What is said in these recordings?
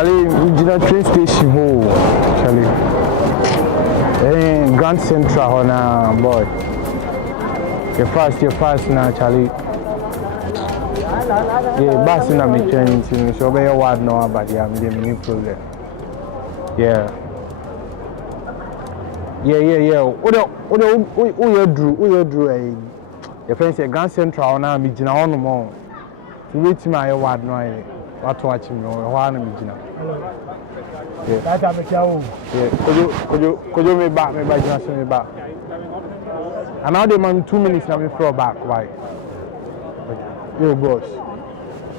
Charlie, we did train station home. Charlie. Grand Central now, boy. You're fast now, Charlie. Yeah, bus in a train, so very wide now about the new problem. Yeah. What you drew your friend say Grand Central now, me jina on more. To reach my word no what watching me or one me jina. Yeah. That I make you. Yeah. Could you me back me by just me back. And now they man 2 minutes now me throw back why. Yo boss.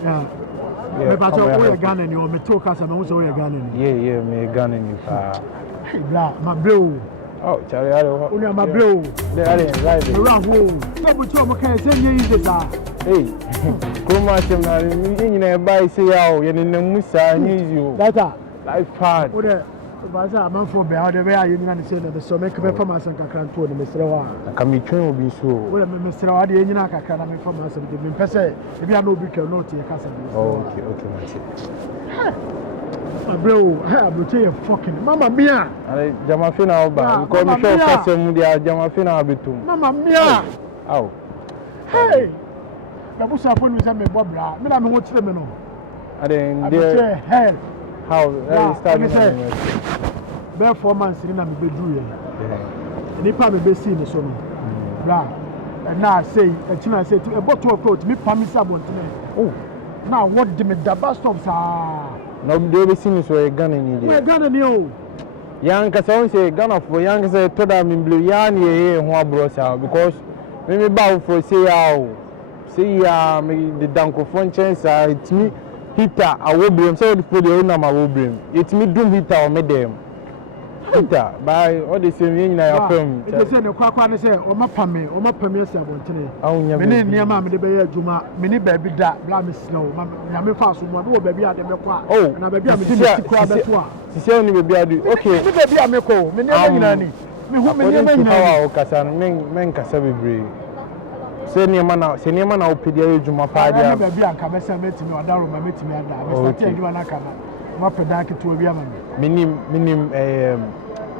Yeah. Me pass up where you gun and you me talk as I'm also where you gun. Yeah, me gun and Hey blah, my bro. Oh, Charlie, I don't know. My bro. They are in right. Around home. Maybe you can send you this. Hey, come on, you know, buy say, oh, you're in the Musa, needs you. That's life hard. But I'm for behind the way I didn't say that. So make a performance and can to the Mr. Wa. Can be trained will be so. Well, Mr. Wadi, you know, I can make from us. If you have no big note to your cousin. Okay, my bro, I'm tell you fucking Mama Mia. Jamafina Oba, because me show custom dia Jamafina Abitum. Mama Mia. Oh. Hey. The bush upon me say me Bobra. Me na me watch them no. And then hell. How started Be 4 months in na me bedru ye. Nipa me be see me so no. Bra. And now say, I say a bottle of coat me promise abontene. Oh. Now what the me the bus stops are. No, they be seen so a gun in India. Gun in you. Young Casson say gun of young say to them in blue yan ye one brosa because when me bow for say me the danko phone chance it's me hitter I will bring so for the owner I will bring it's me doom hitter or me them hitter by all the same in your film. It say the kwakwa say o ma pame say abontene. Me ne niam me de be adwuma me ne ba bi da bla me slow na me fa so mo do ba bi ade me kwa na ba bi a me ti kwa beto a sisi oni be bi adu okay me ba bi a me ko me ne nyina ni me hu me ne nyina o kasa men kasa bebre se niam na opedi adwuma pa dia ba bi anka be se metimi odaro ma metimi ada me start adwuma na kana ma peda ke to bi ama minim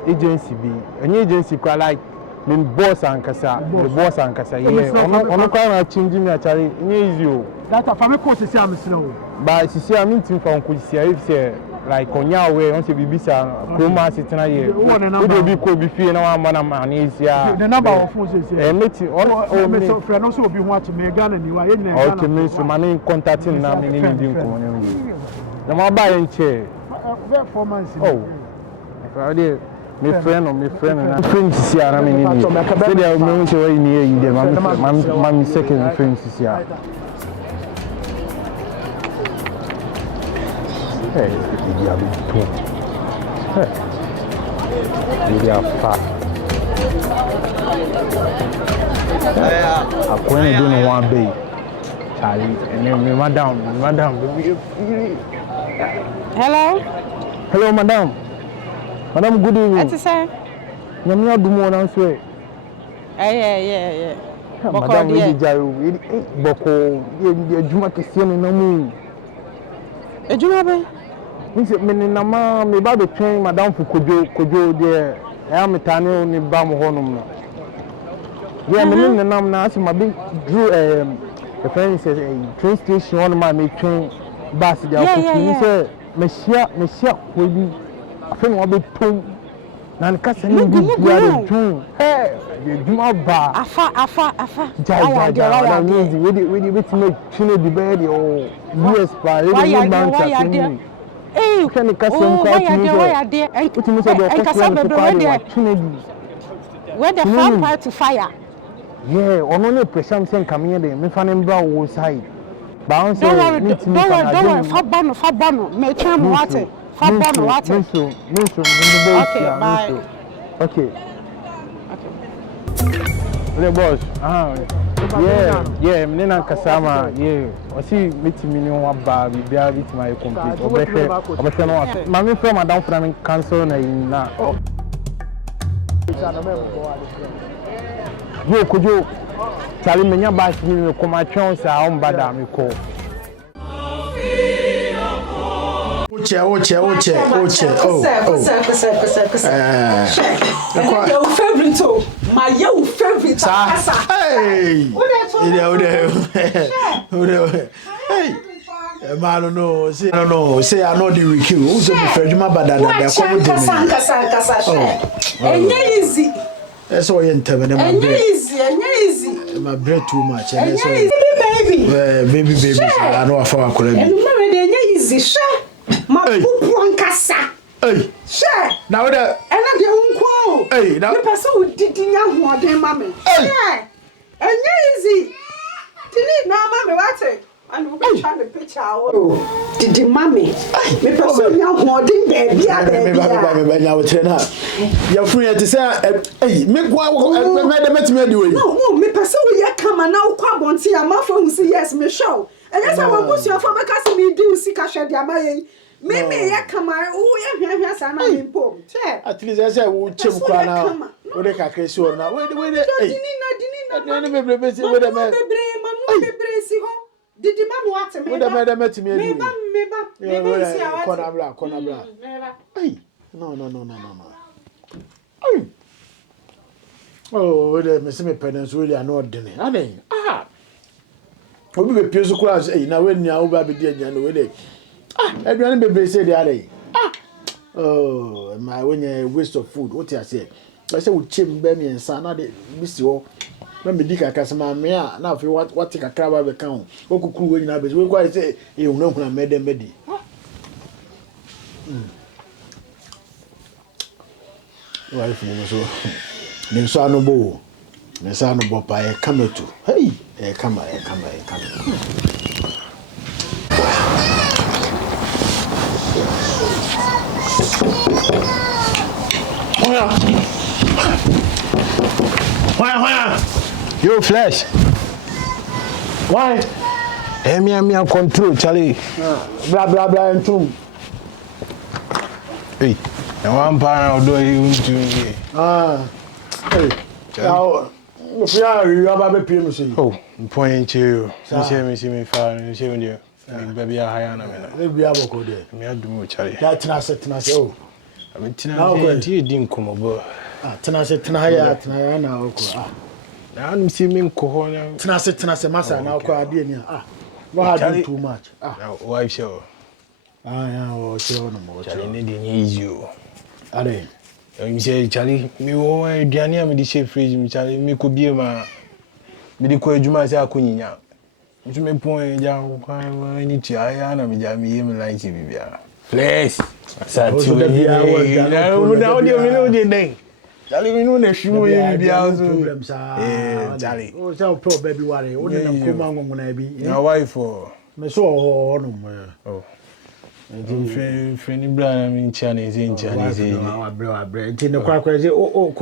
agency bi any agency kwa like min boss ankasa the boss ankasa yeah ono kwa na change me actually easy o that fa me course see am slow ba sisi am team fa onko sia if say like onya we on say bibisa kroma sitena here we dey be ko bi fie na wa ma na manesia the number of phones say meti on me so friend no so obi ho ato me Ghana ni wa ye na Ghana okay me so man contacting na me ni din ko na ma ba yen che 4 months oh Friday my friend na friend sisi ara me ni say they me say we ni e dey mam second friend sisi ara hey il y a tout il y a pas akwai do no one bay Charlie and then madam hello madam good evening what is say nyamia dumo na so yeah madam we jaru boko ye juma kese no na mu ejuma be nse me na ma me ba be train madam fu kojo de ya metane ni ba mo honum no yeah me nam na asima be drew the friend says train station on my me train bus there ko say me share ko bi afem wo be tom na kasa ni bi ya do the juma ba afa ja we bit me chine bi be the US pa we bank eh can you cast them quite where the farm part to fire yeah only pressure saying come here me fan bra wo side bounce don't worry fa bono me tram water fa bono water okay bye okay the boss yeah me na kasama yeah o see meeting me ni wa ba bi bia bit my complete obehwe no wa ma me from madam from cancel na yo kojo Charlie menya ba si me ko ma twon sa o mbada me ko Oche. Oh. Your favorite too. My your favorite. Hey. Hey. Man, no. Say I know the recue. Who's a Freduma Badada? And easy. That's all you tell me. And easy. My bread too much. And easy, baby. Baby. I know for a colleague. And easy. Share. My poop one cassa. Hey. Share. Now that. And I don't quo. Hey. Now. The person who did more than mammy. Share. And easy. Delete now, mammy. What's it? And we'll try to pitch our did the mammy. Me person young hoarding baby. Now turn up. Your friend to say, hey, make one no, me person will come and now come on see a muffin say yes, me show. And that's how I was your father because me do see cash at the May. Maybe I come out, oh, yeah, I'm in pom. At least I said, we'll chip now. What they can say, now, wait, did the man want to me? Hey, no. Hey. Oh, the Miss Penance really are not dinner. I mean, we be pure class. Now when you are be dear, everyone be say the other. Oh, my when you waste of food. What I say? I say we chim baby and son. I did miss you. When me dika kasama me a na afi what take akra be kan o kuku we nyina be we kwa say e hu na hu na medi why fu mo so ni so anobo ni so anobo pa e kametu hey e kama Why? Yo, Flash. Why? Me control, Charlie. Blah, and tomb. Hey, and one pound do you to me? Hey. Now, if you are a baby, oh, pointing to you. See me, fine, you see when you baby are high on a minute. Maybe I will go there. Me, I do, Charlie. That's not set to oh. I mean, you didn't come over. Tenase now. Now, see me corner. Tenase, massa now, quite no too much. Why show? Oh, sure, no more. Charlie, needing you. Are they? You say, Charlie, me, oh, Ghanaian, me, the chef fridge, Charlie, me could be a man. Me, the coy, you might say, I couldn't. You may point down, I need to, I am a jammy, like Tibia. Place. Saturday, now, the day. Charlie, we know the shoe will be out. Charlie. Oh, so poor baby, worry. Only come on when I be. Now, why for? Me so no. Oh. Friendly brother, I mean, Chinese in Chinese. The quack crazy. Oh,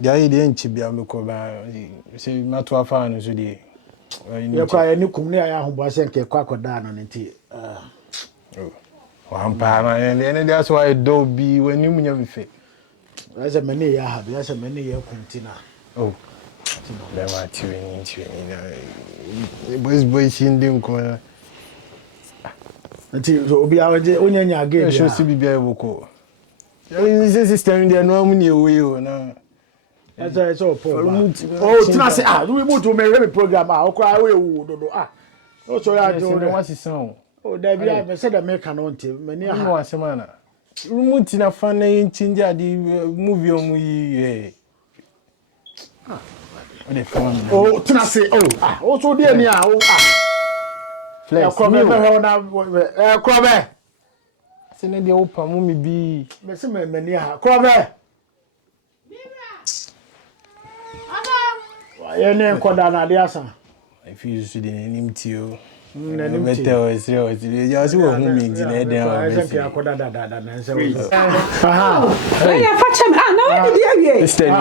the idea ain't to be able to say, not to a fan is today. You cry a new community who was sent a quack down on it. One pound, and that's why it do be when you have fit. As a many I have, as a many year continue. Oh, there are two boys in them corner. Until be our onion again. I should see be able to. There is a system in there, no money away. That's all. Oh, Tenase, we move to my program. I'll cry away. Oh, sorry, I don't know what's his song. Oh, there be I said American on TV. Many a semana. Mutina funny change the movie on we. Oh, Tenase, also dear me. Flex, Crobbe. Send the open mummy be. Many Crobbe. Your name called Anadiasa. If you should name to you. Better is just who means in a day. I think I could have done. Aha. Hey, I fetch him. Ah, no, dear. Listen,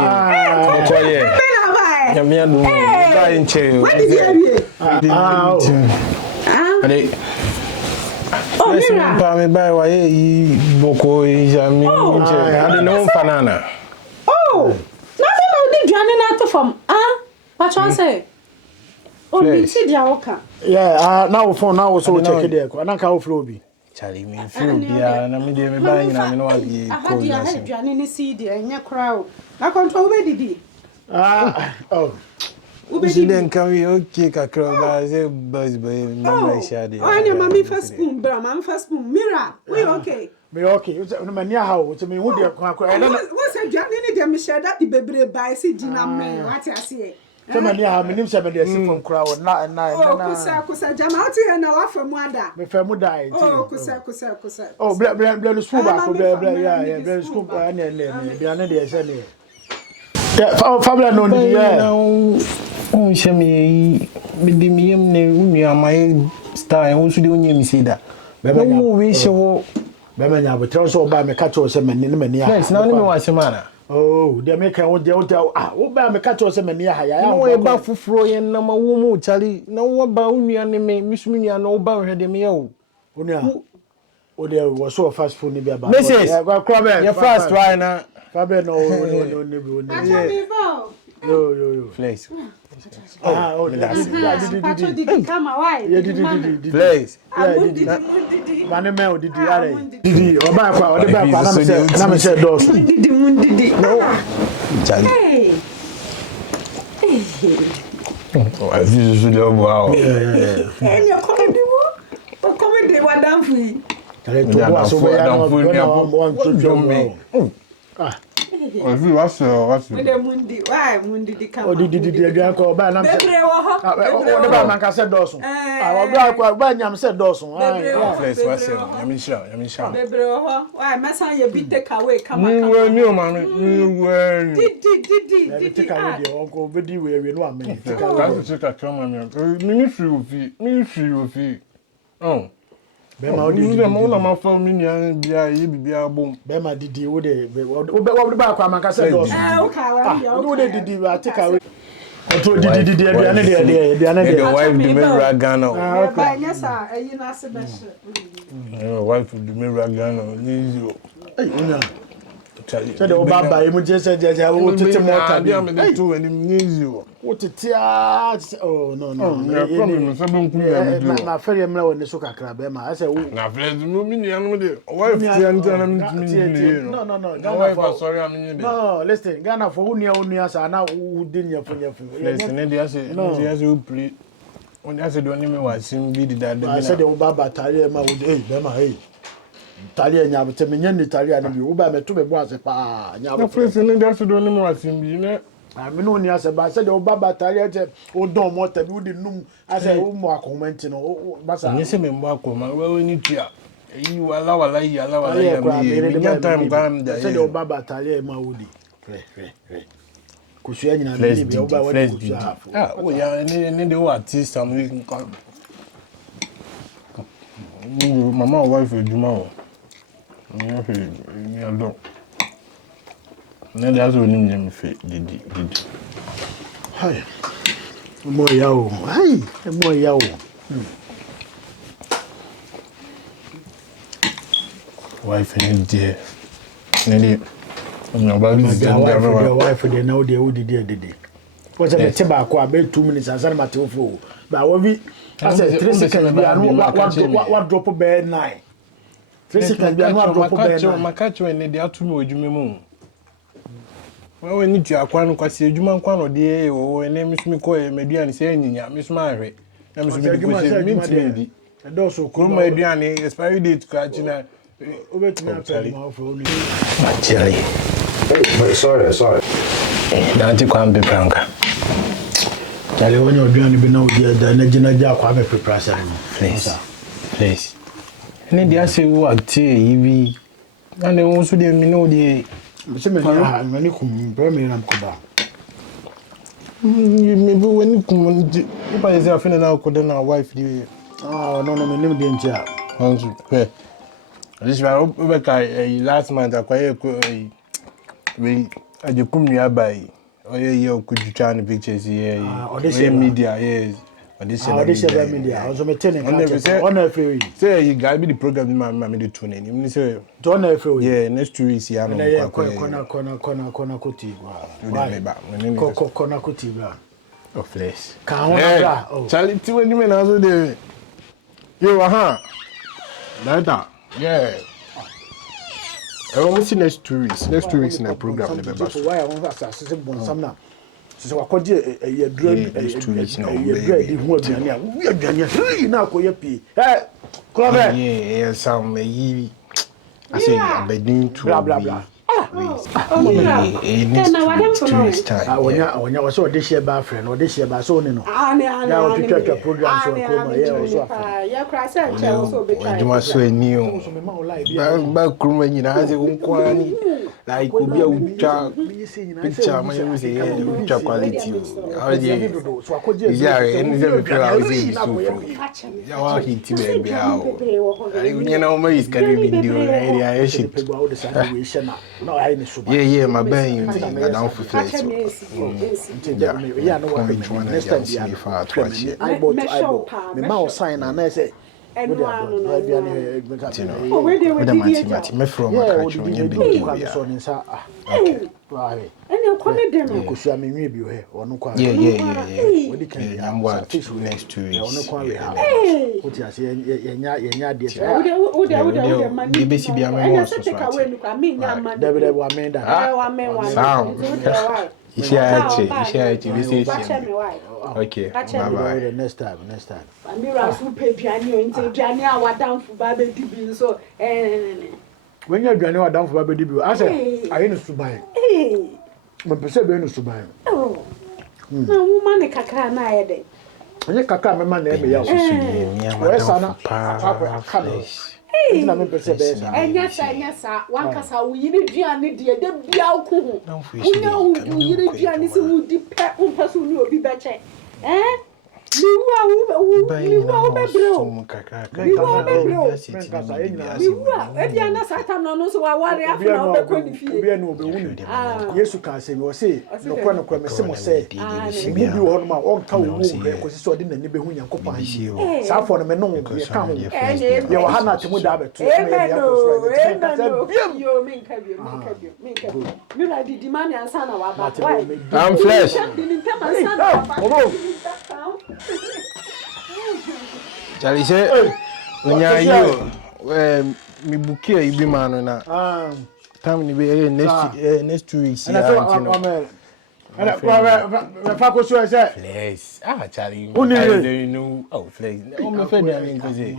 oh, Mira. By way, Boko is a mean. I don't know, Fanana. Oh, nothing did Johnny from. What I say? Oh, you see the Aoka. Yeah, now phone now so check it there. I don't know how flow be. Charlie, me feel bia na me dey me buy na me no wa be cold na say aduane ni si de enya kra o na control we didi oh we then can we okay kakra ba say boys boy mama shade oh anya mama first spoon bra mama first spoon mira we okay me okay no mani ha o me hu de kwa what's aduane ni de me share that the bebre buy si dina me what you say mani ha me nim se me de si from kra o na kusa jama oti na wa famu ada me famu dai oh kusa oh bla no school ba ko bla yeah bla school ba na bia na de se ne family no ni yeah on shemi me ne unua my style won so de onya mi seda be ba mo we show be ma nya botre so ba me catch o se mani ne mani ha yes na ni me wa se mana oh de me kan o de wo ba me catch o se mani ha ya no we ba fufuro ye na ma wo mu chali na wo ba unua ne me misumua na wo ba hwe de me ye o unua o de wo so fast food ni be ba ya fast right na Fabe no yo Flex. Oh, did come away. Yeah, did. Flex. Mane me o did are. Did o ba kwa o de ba kwa na me say dos. Did. No. Hey. Oh, I feel so low wow. Yeah. And you comedy what done for you. Ale to bo so we ya no one to do. Oh, if you what's with the mundi why mundi di come. Oh, did you go ba na me. O de ba man ka say dos. O do akwa ba nyam say dos. Flex what's yami sha. Bebre ho. Why massa ye bi take away come. Ni o ma me. Did. Take away the uncle be di we no am. That's to take come me. Ministry of oh. Bema o didi mo na ma fa mi nia bia ye bibia bom bema didi wo de ba kwa man ka say dos o ka wa yo wo de didi wa take away control didi aduane de the wife the me Ghana ba nya sa ayi na se be wife the me Ghana ni zero una so de o ba ba e mu je se je wo tete motor bia me de to ani ni zero wo tete oh no na problem so bon kun ya mi na fere mra wo ne so kakra bema I say na fere no mi nia no de wife ti anta na mi no na wife sorry am ni de no listen Ghana for unia sa na wo de nyafu listen ne dia se o play on dia se do ni me wa sim bi di da de I said the baba tare ma wo de bema tali nya bete menye ni tali ani bi wo ba meto be bo ase pa nya na friends ni da so do ni mo asim bi ne me no ni ase ba se de wo baba tali ate wo don mo ta bi wo di num ase wo mo akomenti no basa ni se me mo akoma we ni tua yi wala ya mi nya time kwa am da se de wo baba tali ma wo di kusuya nyina bi wo ba wo di kusuya o ya ni de wo artist am we kan mama wife ejuma o ni ado ne da so ni nyam fe didi hai mo ya o wife ni de ne de no ba bi de wife de na o de o didi what's the teba akwa be 2 minutes asana matefo ba wo bi ase 3 seconds bi anu wa drop be 9 3 seconds bi anu wa drop be 9 makacho ene de atumi odwuma mu wa ni tu akwa no kwase adwuma nkwa no de o ene misumi ko e meduane se anyinya misuma ahwe na misumi ko se minti di do so ko ma aduane expiry date ka china obetumi apel ma ofo onu actually sorry danti kwa mbe pranka tale wonyo aduane bi na odi da na gina ja kwa me preprasa ni please ene dia se wo ati yibi na ne won so de mi no de se me ya mani kum be me na mkoba me bo wani kum ndi pa yesi afene na ko de na wife di no me nim de ntia hanzu pe this was over last month akwaye ko we aje kumya bai oye ye okudutwa ne pictures ye media yes audition media also me telling on every say you guy be the program me dey tune in say on every yeah next 2 weeks ya no kona kuti kona kuti bra of flesh ka hona bra Charlie ti we ni me na so dey yo aha data Yeah. I want to next 2 weeks. Next 2 weeks in the program. Why I want to say some now. So I call you a dread. Next 2 weeks now. Baby, who are you now? Call your pee. Hey, Clover. Yeah, some I say I'm beginning to blah blah blah. Next 2 weeks time. When you was so this year bad friend or this year bad so no. Now to check a program so come here also. Yeah, cry say so be try. You must so new. Back room when you know as you kwani like we be a picture my you say picture quality. How dey? Yeah, and the picture I see so. Yeah, wa hit baby how. You know my is carry video area shit. Yeah, my bang down for flesh. Yeah, no one next time see me far to watch it. I bought me mouse sign and I say and with the matty me from my country you big and you come in there ko sua me nwe bi he ono kwa yeah I'm what next 2 weeks what you say yenya de the basic be am more so take away look at me nyama debe wa menda Ishi we say okay bye next time Amira so pay piano into piano our down for baby dibi so when you piano down for baby dibi I say I ain't subai me pese be no subai oh na woman kakra na ayede onye kakra me man na me ya we sana pa na me pese be sa enya sa wankasa wo yiri duane de de bia ko ho wo yiri duane se wo di pe wo so ni obi be che Liwa bebro. Ebiana Satan no so wa ware afa na obekọ ni fie. Obi anu obewunu. Yesu kan se me o se no kwa me se mo se. Bi wo no ma on ka wo mu ko se so de nani behu Nyankopon yi. Sa afọ no me no ye ka ho. Ye wa ha na temu da beto. Yo min ka bio. Mi ra di mani ansa na wa ba. I'm fresh. Charlie say when you me book here you be man na time ni be next 2 weeks and fa ko so say flex Charlie you know flex me fe dey mean ko say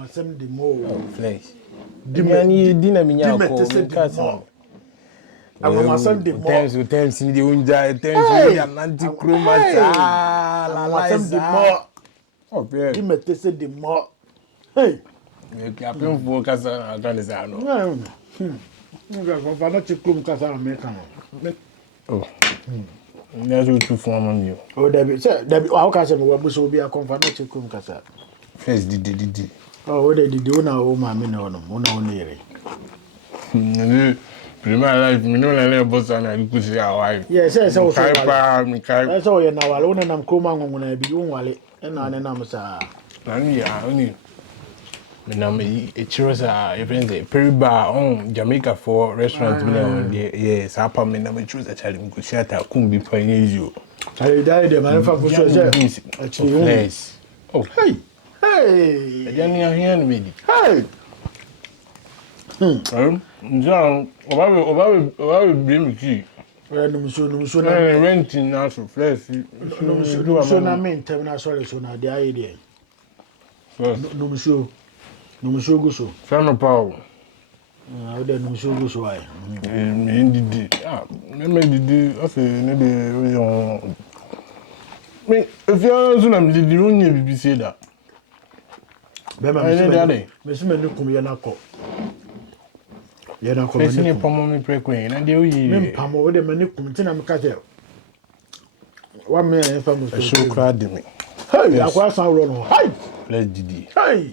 flex di mani di na me nya ko ka Times in the unja, times in the anti-chromata. Okay. You met say the more. Hey. You can focus on Afghanistan. You can not to come casa American. Oh. That's what you form on you. Oh, David, how can I will be a conference to come casa? First, did. Oh, they did do now, my minimum, one only. Prima life, me no let boss and you see our wife. Yes, so that's all you know. Alone and I'm coming when I be doing wale, and I am sa. Only. Me na me churros even say Periba on Jamaica for restaurant me on yes, apa me na me choose a child go share ta kum bi pan you. I died the man for actually. Oh, hey. Ajani here me. Hey. John, oba bring key. No so na renting now so flesh. So na me terminal sorry so na the idea. No so go so. Fan power. I dey no so go so why. Me didi. Me didi o say ne dey o. Me if you so na me didi o nye bibi say da. Be ma me se me no kum ye na ko. Yena ko me pomo me prekwen na de oyi me pamo de me kum tina me ka je wa me en fa mo so kra de me hey akwa san ro no hey let's didi hey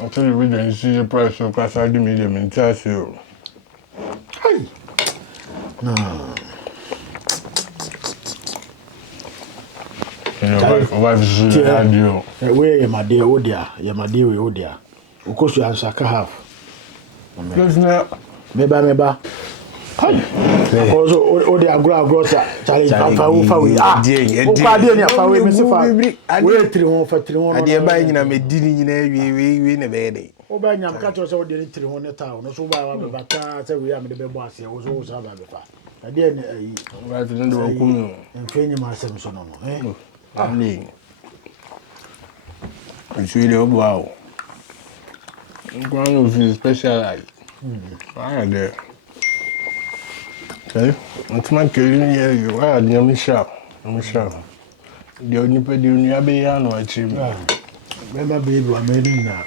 I tell you we don't see the price so kra sa de me de me tell you hey no wife is radio. Where you my dear Odia, you my dear Odia. Of course, you answer half. Meba. Also, o de agro challenge fa we o kwa de ne fa we me se fa we tiri ho fa tiri ho no ade ba nyina me di ni nyina we ne be dey o ba nyam ka to se o de ni tiri ho ne ta no so ba ba ka se we am de be bo ase o so sa ba be fa ade ne ayi ba tiri ndo ku mu enfenyi ma se so no ni nsuile obo awo ngwan of specialized ah there okay ntuma keri ye you are the Michelle the only pe the only abe ya no achi me remember baby wa me ni na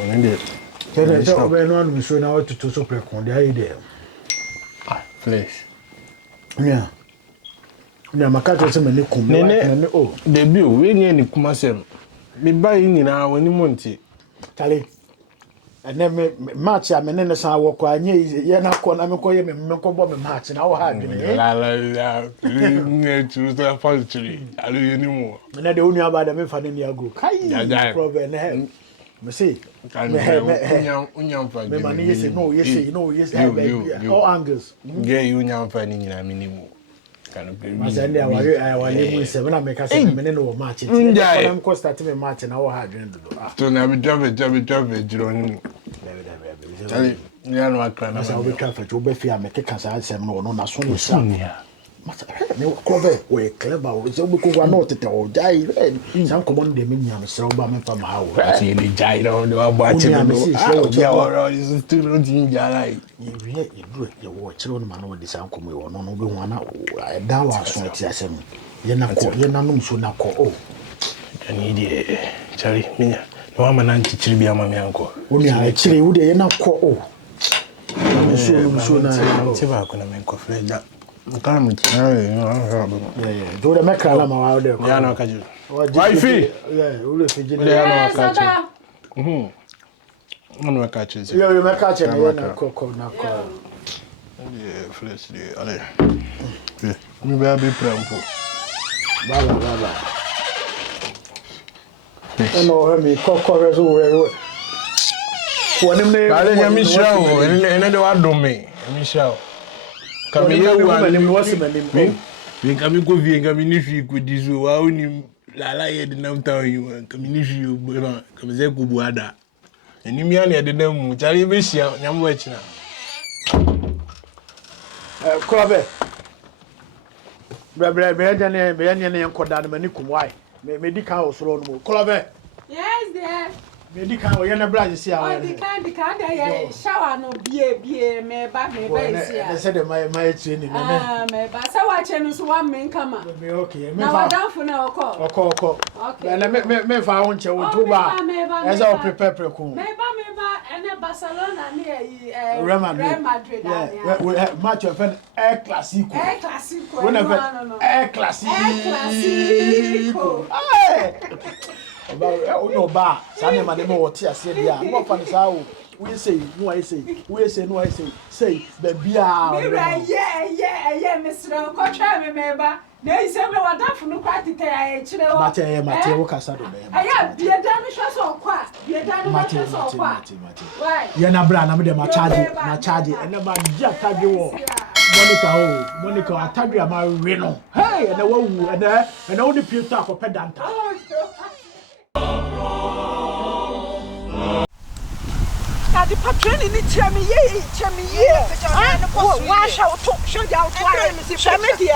on it tell so obe no anu so na otutu so prekon dey ayi there flesh yeah makato se me ni kum ne o debut we ni kuma sem me buy nyina woni monti tale ene me match a me ne san wo kwa anye ye na ko na me ko ye me ko bo me match na wo ha adwene la ne tu so factory alu ye ni mo me de unu aba da me fa ne ni ago kai problem ne me say unyam fa me mani yes all angles get unyam fa ni nyina me ni mo kana pe mi masande awale mu se na me ka se me ne no match ti na me ko start me match na wo ha adwene do to na be drop jiro ni tell ya no akra na sa we traffic wo be fi ameke ka sa asem no na so ni sa masa me ko be we clever we so be ko gwa no tete o jai san ko mon de me nyam se o ba me fa ma wo asi ni jai no de wa bwa che no ya oro is still no tin jai ye duro ye wo chiro no ma no de san ko me wo no be hu ana da wa so ti asem ye na no so na ko o ani de chari minya no ama na nchichiri bia ma me anko oni a chiri wo de ye na ko o so na ti ba ko na me ko freja nka mu chari no ha ba do de mekra na ma wa de ko ya no ka ju wifi wo le fi jini ya no ka ju no ka ju yo meka che na na ko na ko fresh de ale mi ba bi prampo baba no me kokore so we wonim ne ale nya mi shao ene de wa do me mi shao kami ye wa ni mi kami ko vie kami ni fi ko dizo wa oni la ye de nam ta yi kami ni fi o na kami ze ko buada eni mi an ye de nam mu chari be hia nyam wa china kobe be ne nkoda na mani kumwai me di kan osoro no mo kobe yes there me di kan o ye na bra si a o di kan dey ye shower no bie me ba isi a they said my training me ba sa wa che no so wa men kama me okay me na wa danfo na okọ okay na me fa ho nche wo to ba eza o prepare ko me ba ene Barcelona ni Real Madrid we match of El Clasico no El Clasico no ba sane ma ne mo wote ase dia mo fa ne sa o we say no I say say be bia me yeah Mr. ko twa me ba na ise me wadafo no kwatete ya kire wo mate wo kasa do be aya bia da no hwe so kwa bia da no hwe so kwa why ye na bra na me de ma charge ene ma di atage wo Monica atage ama we no hey ene wo wu ene wo de pieto akopɛ danta the patron ni chemi ye wa sha to show ya to chemi de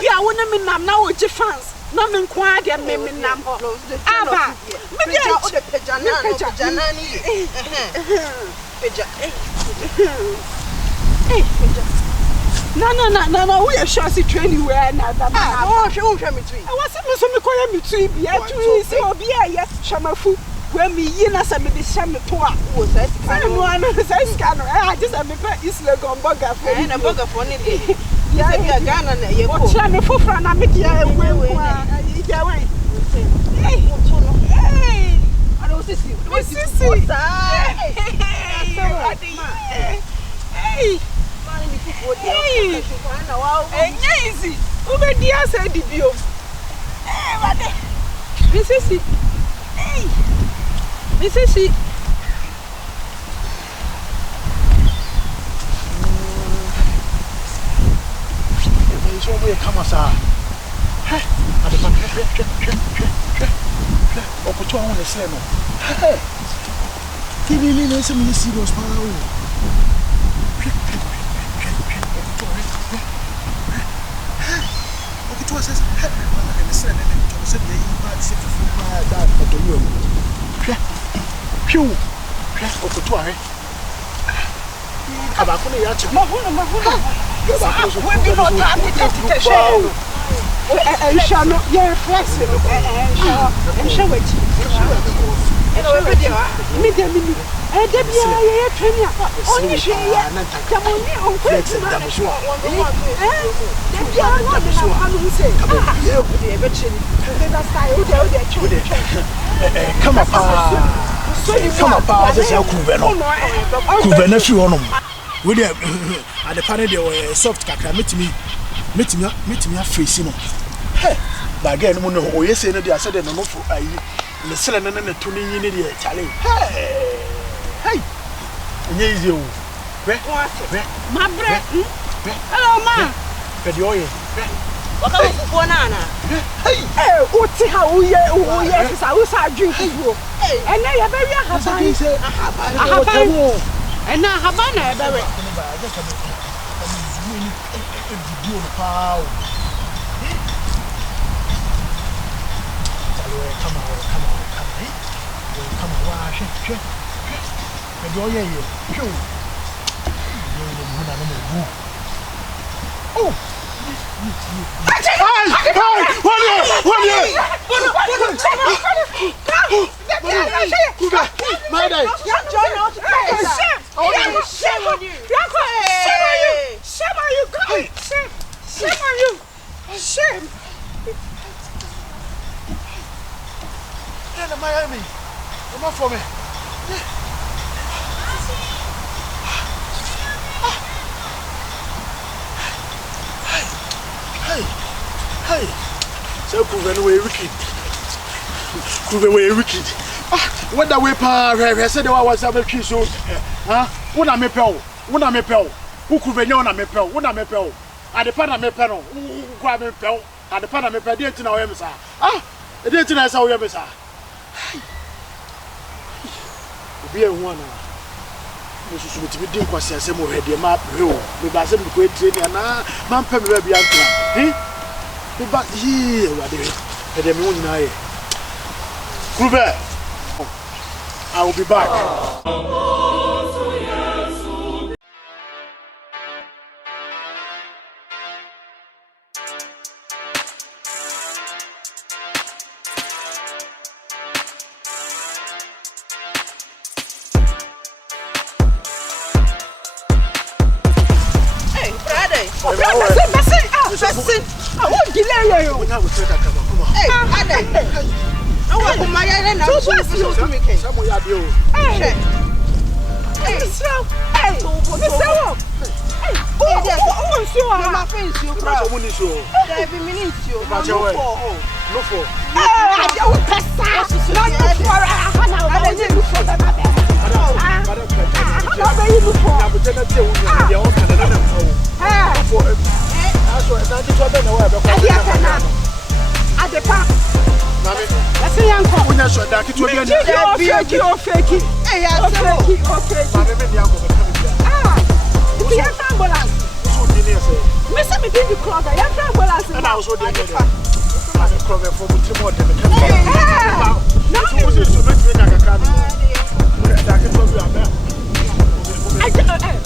bia wona me nam na wo fans na me nko ade me nam aba me de o de pejana ni peja no we sure see training where na da na oh hwe me tui I was so me koya me tui bia tui si obi aye shamafu when me yina sa me de shame to a wo sa sika no ano sa sika no just a me pa isle gomboga for na boga for ni de ya bia Ghana na ye ko o cha me fofra na me dia ewu a ya wan eh to no eh ado sisi hey man ni fufu de na wa enye easy ube dia sa di bio wade sisi hey for me come as a hey at the man opotu awon le se no hey TV ni se mi serious pa o opotu asa hey le se ne to se bi yi ba se fufu pa da to you hwe hwe opotu ahe abako ne ya che Mahuna. We be not to share. Shall not you're flexible. And show it. And over there, me. And the BIA Kenya. Only share. Tamoni on flexible. Come up, as a Kuvena Fionum. With at the panel, they soft cacra, meet me a face. Hey, but again, oh, yes, I said, no, for I, the cylinder and the tuning in the Charlie. Hey, easy. My breath. Hello, ma. But the oil. What are you for, Nana? Hey, what's how we yes, I was drinking. And now you're very happy. And now Havana, baby. Shame. Miami. Come on for me. Hey. So Kuven way wicked. Kuven way wicked. What the way pa said I was a key so. What I me pel. Who Kuven on a me pel. What I me pel. At the pan me pel. Who grab me pel. At the pan me pel. Didn't know him, sir. It didn't know how you sir. Be a one. Mrs. Smith, we didn't quite say more head, map, hill, with a simple great training, and man, be eh? But here, what they had a moon night. Gruber, I will be back. Listen, I won't delay you. Come on. Hey, I want my island. I was to make it. Some way I do. Hey, so, hey, hey, oh, so I'm friends, you every minute, you no for. I don't pass. Not for I didn't look for that. How are you for? I'm going to tell you, that's what I didn't know about. At the park. That's a young couple. That's what I can you're faking. Hey, okay. We have ambulance. Miss me, did you clog? I have ambulance. And I was so dead. I'm a cover for more than a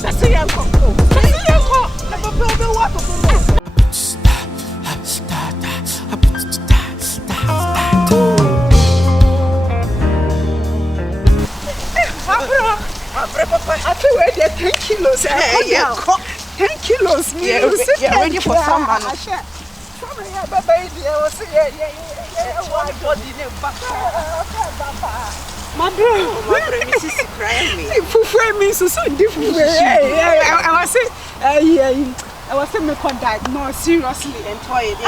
that's a young couple. I feel like 10 kilos. 10 kilos. Yeah, ready for someone. My brother, Mrs. Crying me. Fufu means so different. I was saying, me can diagnose seriously and toy it.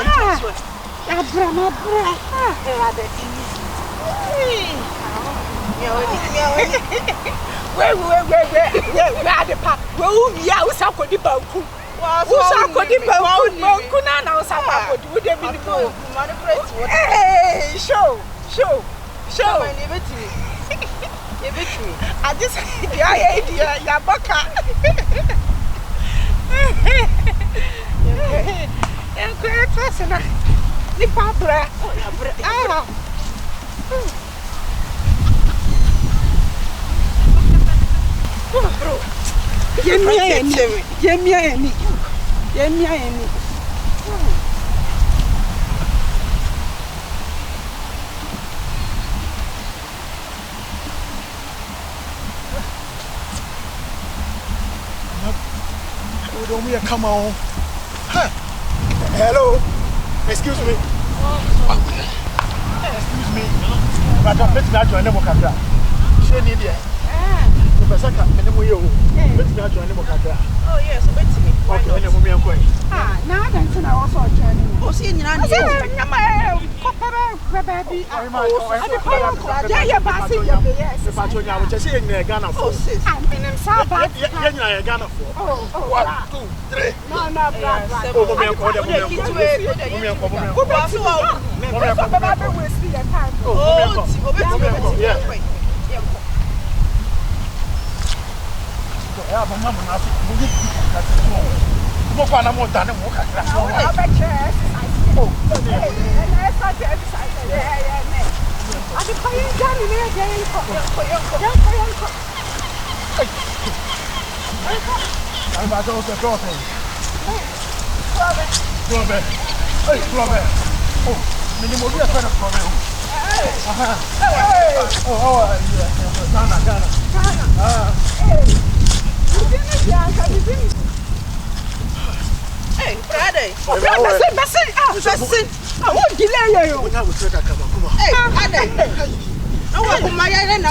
My brother. Where the park? Well, yeah, we saw the bank. Usa kodi kuna na usa kodi wo de bi mo. Hey, show. I just ya baka. En kweta sana. Ni pabra. Ah. Bro. Yemia eni. Don't we come on? Huh. Hello. Excuse me. Excuse me. But I'm betting that you are never Katra. She need it. Professor, and then we owe. Betting that you are never Katra. Oh, yes, betting me. Okay, and then we are going. Now then, I also joining. Oh, see, you know, baby. Hey, Friday. I won't delay you. Hey, I want my island.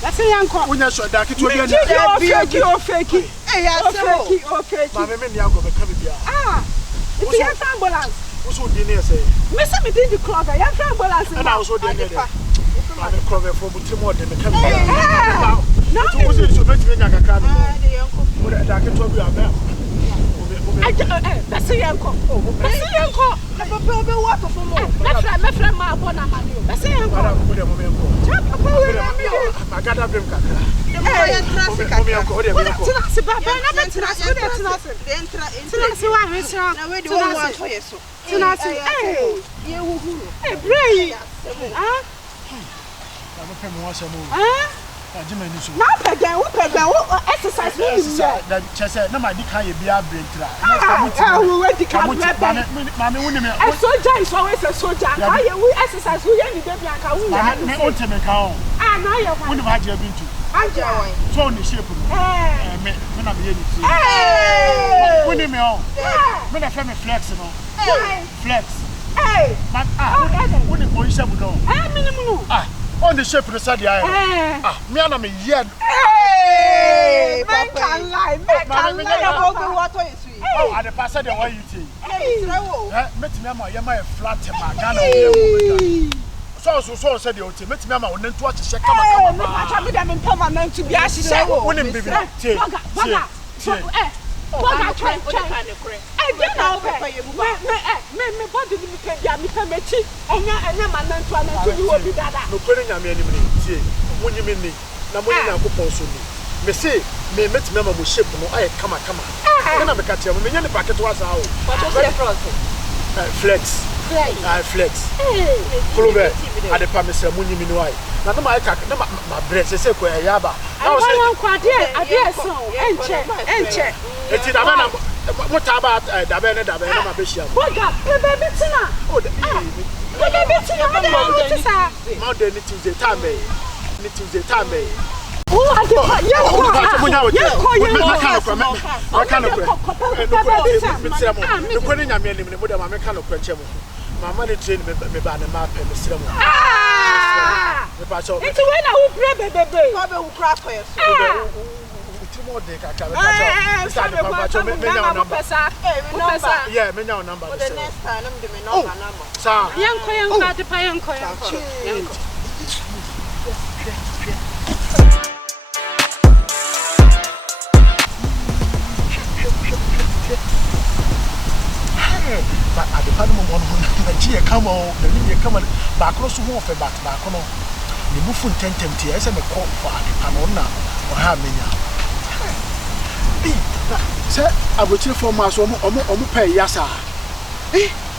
That's a young cop. When I saw that, it will be fake. Hey, it's a young ambulance. Who's who didn't say? Miss me did the clock, a young ambulance, and I also did it. I'm a cover for more than the camera. No, it was to make me like a car. I can tell you about. That's a young cop. That's a young cop. I'm a baby water for more. My friend, my bonnet. That's a young cop. I got a drink. Exercise. No, my dick, be a brain. A soldier is always a soldier. We exercise. We need to be a cow. Now you're one of your been to. So on the ship. When I be anything. When you know, when I found a flex, you know. Flex. Hey, when the boy shall go. On the ship, the side the island. Me and I'm a yard. Hey, man can lie. What is it? Oh, at the passage, why you think? Met me, my flat, my gun. So said the ultimate member on to watch a check. I'm in permanent to be asked. Wouldn't be flex. Flex. Clover at the Pamisa Muni Minuai. Now, my breath is a yaba. I was quite so. And check. It's in Havana. What about Dabana Bishop? What up? Mountain Tuesday time. Mama ni train me ba na ma pe me sire mo. Me pa cho. It's when I will pray baby. How be who cry for you? It's more dey kaka me pa cho. Start me pa cho me nya number. Yeah, me nya number. The next time I'm me number. Sa. Yanko ati pa yanko. But at the time of Nigeria come on, the Libya come on, back close to one for back on. The Buffon 10 years and a call for the Panona or Hamina. Sir, I will chill for my son or pay Yasa.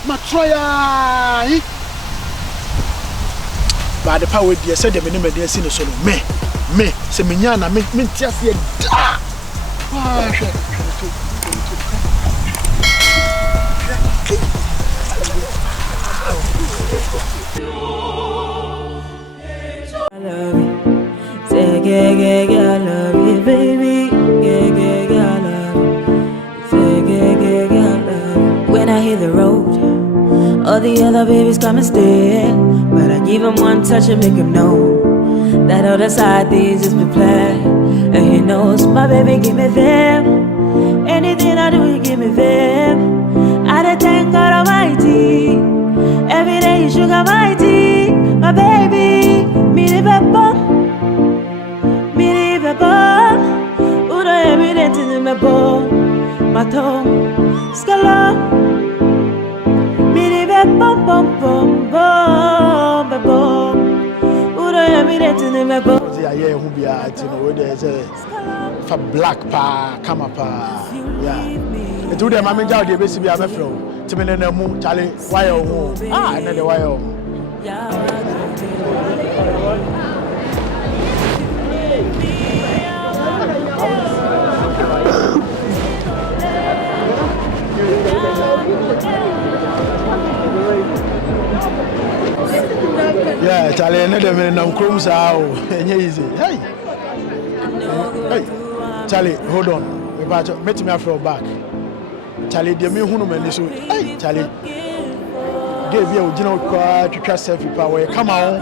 Matroya. By the power, dear, said the minimum dear sinner solo. Me, Seminiana, Mintias, da. I love you. Say, yeah, I love you, baby. Yeah, I love you. Say, yeah, I love you. When I hit the road, all the other babies come and stay. But I give him one touch and make him know that other side these just be play. And he knows my baby give me them. Anything I do, he give me them. I dey thank God Almighty. Every day you sugar mighty. My baby, me the pepper. Udo every day to the mebo. My tongue, scala. Me the pepper. Udo every day to the mebo. Yeah, who be at you know there's a for black pa, come up, yeah. It do them, I'm in jail, they basically have a flow. To me, no more, Charlie, why oh, another why oh. Yeah, Charlie, another minute, I'm crumbs out, and easy. Hey, Charlie, hold on. Meet me after back. Charlie, the me who know so. Hey, Charlie, give you original car to trust selfie power. Come on.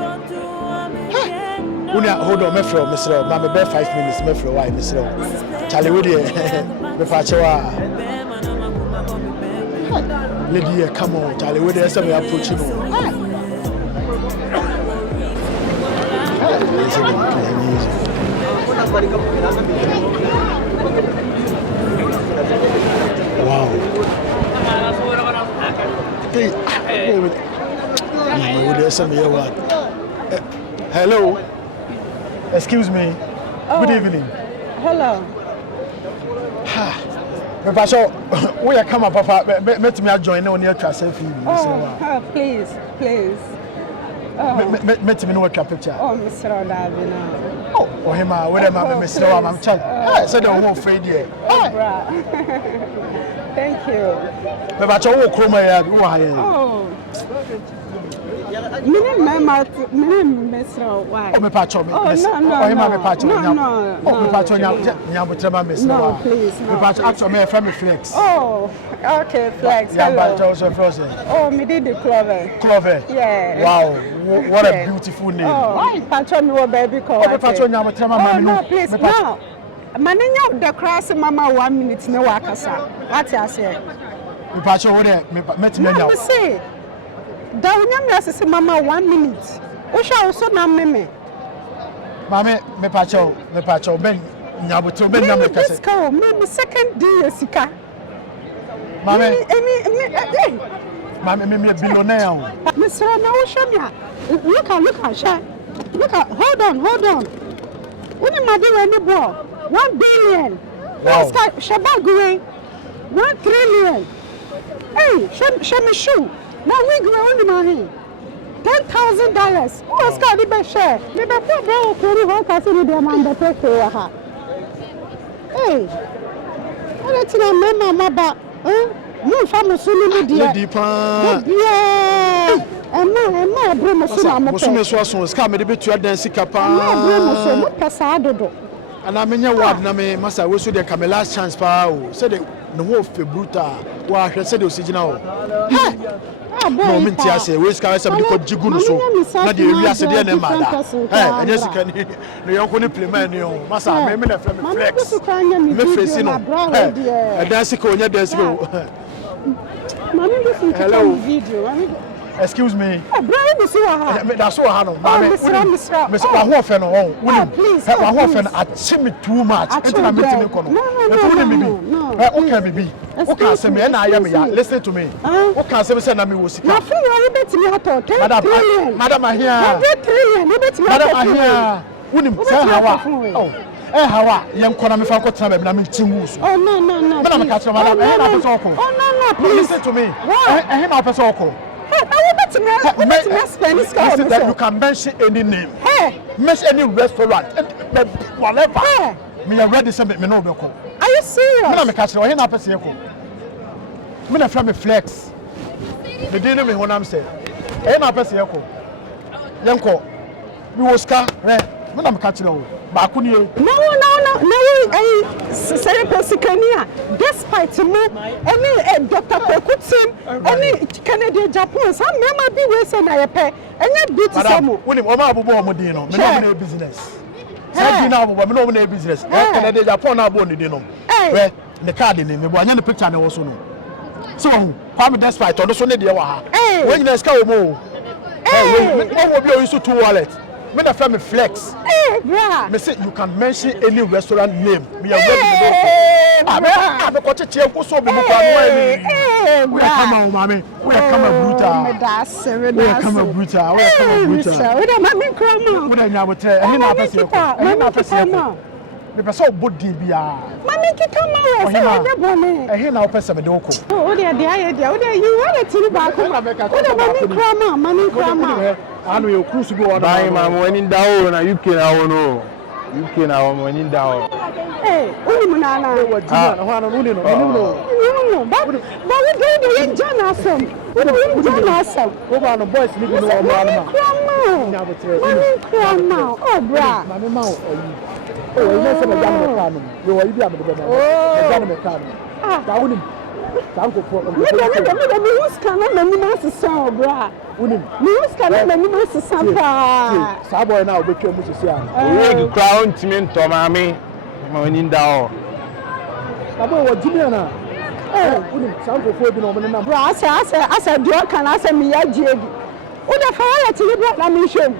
Hey, hold on, me from Mr. Mama, be 5 minutes. Me from why, Mr. Charlie, with you, me fachewa. Lady, come on, Charlie, with you, some approach you. Wow. Hello. Excuse me. Good evening. Hello. We are coming, Papa. Let me join on your selfie. Oh, please. Let me know what your picture. Oh, Mr. Odavina. Oh, him, whatever, Mr. I'm check. I said, I'm not afraid yet. Thank you. But I will come here. Oh, Mr. Why? Oh, me patcho me. Oh, no, please. Me patcho actually me friend me Flex. Oh, okay, Flex. Yeah, Hello. but also frozen. Oh, me did the Clover. Clover. Yeah. Wow, what a beautiful name. Oh, patcho me what baby call. Oh, me patcho nyama trema Oh, mami. no, please, no. Manenya the cross mama 1 minute no wakasa. What you say? Me patcho what me me No, say. Dawunya me say mama 1 minute. O sha also na meme. Mami, me patcho ben nyabutro ben na me kase. Me second day sika. Mami, Mami, me billionaire. Mr. Na show me. Look at, hold on. When you made any ball, 1 billion. Wow. Shabagwe, 1 trillion. Hey, show me shoe. Now we go on my hand. $10,000. Oh, Scott, the best share. The best bro, Kuri, how can you do man the pay for her? Hey, I let you remember, Mama. No, family, so dear. Deeper. Yeah. Emma Bruno so am. Osume so ska me de betua dan sika pa. Emma Bruno so mo pesa dodo. Ana menye word na me masa we so de come last chance pa o. Say de no ho fe bruta. Wa hwe say de osigina o. No minti ase we ska say be ko jigu no so. Na de wi ase de na ma da. Enye sika ni no yonko ni plema ni o. Masa me na flex. Me face no. E dan sika onya dan sika. Mami listen to video. Excuse me. Brian is here. That's so hard. Mr. Wahofen, please. Wahofen, I me too much. No. Okay, baby. Okay, say me and I am here. Listen to me. Okay, say me say na me was sick. Madam, I hear. Madam, I hear. Unim say hawa. Oh. Hawa, young corner me for got time na me timus. Oh no. Madam, catch madam. Oh no, please. Listen to me. Na person oko. Listen that you can mention any name. Mention any restaurant, whatever. Me are ready to me no be ko. Are you serious? Me catch you na person ko. Me na from me flex. The day me honam say. Na person ko. Yanko. We was car, me na me catch you. Ba ku ni. No. Sere Pesikania. Despite me, any Dr. Kokutim, any Canadian Japan, some member be we say na yepe. Any beauty samu. Woni o ma abobo o mo din no. Me no business. Say din na abobo me no business. Canadian Japan na abo ni din no. We the card ni me bo anya the picture na wo so no. So kwame despite odo so ne de wa ha. When you ska wo mo. We wo bi o use two wallet. Me na friend me flex. Bra. Me say you can mention any restaurant name. Me are ready to go. I be ko cheche ko so be mo kwa no ani. We come on mama. We come a brutal. Me da sere We come a brutal. We come a brutal. We da mami krama. We da nya botre. Ehe na pese ko. Ehe na pese ko. Me pese body bia. Mami ki kama we say we dey bone. Ehe na pese me de ko. O dey aye dey. O dey you want to ba ko. O dey mami krama. Anu ye cruise go on. Bye, mama. When in Dao na UK na wono. UK na when in Dao. Uni munana. No. But we do the Jonathan. We do Jonathan. Over on the boys living no man. Oh, bra. Mama, oh, you know some of them come. You are you am the bed. That wouldn't. Thank you for. Me use can na me mas san bra. Unim. Me use can na me mas san pa. Sa boy na obetwa mu sisi an. We crown timi ntomame. Ma onin da o. Sa boy wo jimi na. Unim, thank you for bi no me na. Bra asa dio kan asa me ya jiegi. Uda fa ya tili bra na me hwem.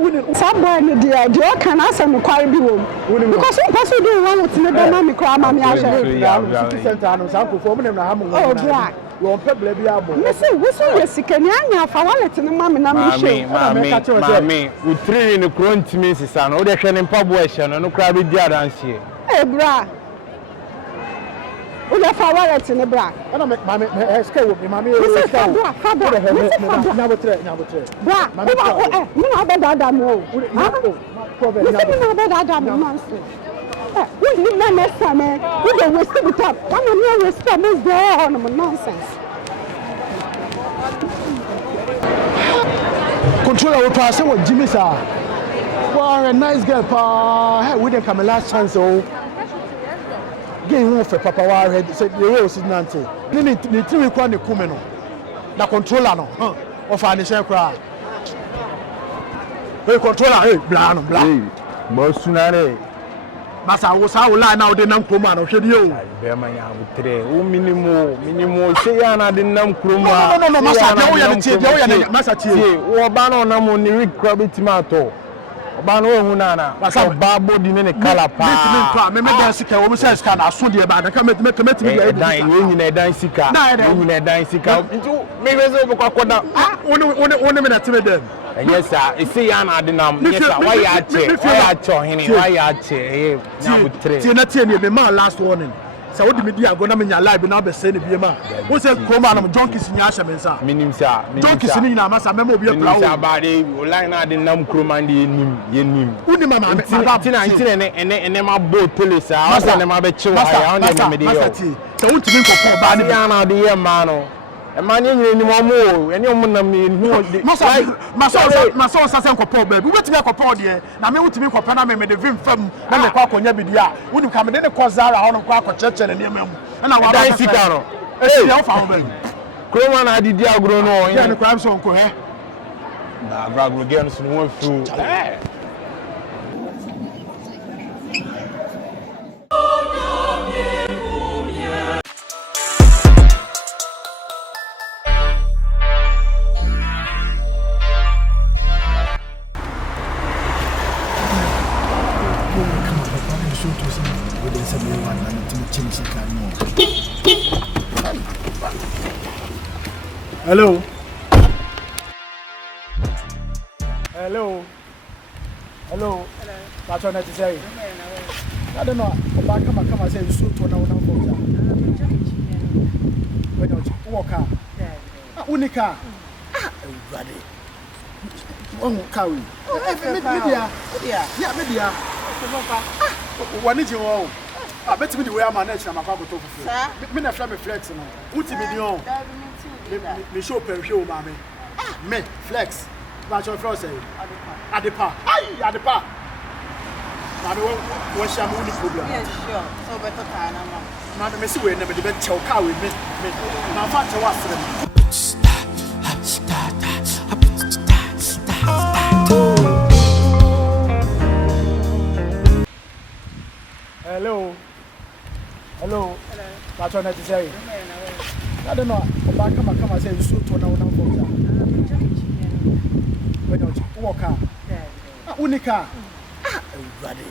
Unim. Sa boy ni dio kan asa me kware bi wo. Because we pass do one tili be na me kwa ma me ahwe. City center anu thank you for me na ha mo. Oh, bra. Won pebble bi abo. Me say we so yesikani anya fa wallet ni ma me na me hwem. Mami, we train in kro ntimi sisa no. O de hwe ne mpabo ehye no kra be di adanse. Bra. Uda fa wallet ni bra. Ana me mami ska wo me mami we ska wo. Bra. Nya botre. Bra. Me na be dada mo. Problem nya. Me na be dada mo nonsense. We need na nessa me. We dey waste the time. One of me waste time is there on nonsense. Controller we pass what Jimmy sir. Wow, a nice girl pa. Hey, we dey come last chance oh. Get you for papa wa ready. Say the way is nante. Ni 3 week kwa ne kume no. Na controller no. O fa ne share kra. Hey controller, hey bla no bla. Hey, boss nare. Masa wo sa wo line na wo de nam kroma no hwede o. Be ma nya butre. O minimo se ya na de nam kroma. No masa de wo ya ne tie, de wo ya ne masa tie. Wo ba no na mo ni week crab timato. Oba no hu na na. Masa ba body ne kala pa. Me dan sika wo me say sika na so de ba na ka me de dan we nyina dan sika. We nyina dan sika. Ntu me we so kwa koda. Woni me na teme dem. Yes sir, isi ya na adinam. Yes sir, why ya che ohini, why ya che na butre. Tie na tie ne me ma last warning. Sa wodi me di ago na me nya live na be say ne bi ma. Wo say kroma na junkies nya ahye me nsa. Minim sa. Junkies ni na masa memo obi e pra wo. Sa ba de line na adinam kroma ndi yenim. Uni mama me ene ma bo police a o se ne ma be che wa ya on de me de yo. Sa wotimi nkoko ba ne ya na de ye ma no. man in Momo, and your mum in my son says, baby, what you have called here? Now, me to me for Panama, made the vim from the Quack on Yabidia. Wouldn't come in the Cozara on a Quack or Church and Yamam. And I want to see Caro. Croman, I did Diagro, and the crabs on Cohe. Now, grab again, so one through. Hello. Hello. Hello. That's what I say. I don't know. Come and say you shoot one out of when you walk out. Unica. Everybody. One carry. Yeah, media. What did you all? I bet me the way I'm managed. I'm a couple of things. Me na fly flex now. Put me on. Me show per show, mommy. Me flex. But your friend say. Adepa. Aye, Adepa. Now what's your only problem? Yes, sure. So better time, now the messy way never the best chow car with me. Now fat to us them. Hello. Hello. That's what I say. I don't know. Come and say you shoot one out of when you walk out. Unica. Everybody.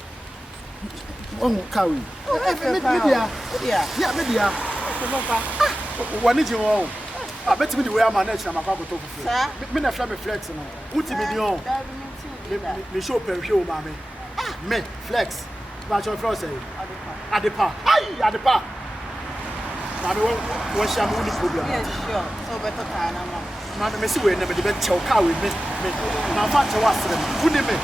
One carry. Media. Yeah, media. What did you all? I bet me the way I'm managed. I'm a couple of things. Me na fly flex now. Put me on. Me show per show, mommy. Me flex. But your friend say. Adepa. Aye, Adepa. Now what's your only problem? Yes, sure. So better time, now the messy way never the best chow car with me. Now fat to us them. Who name me?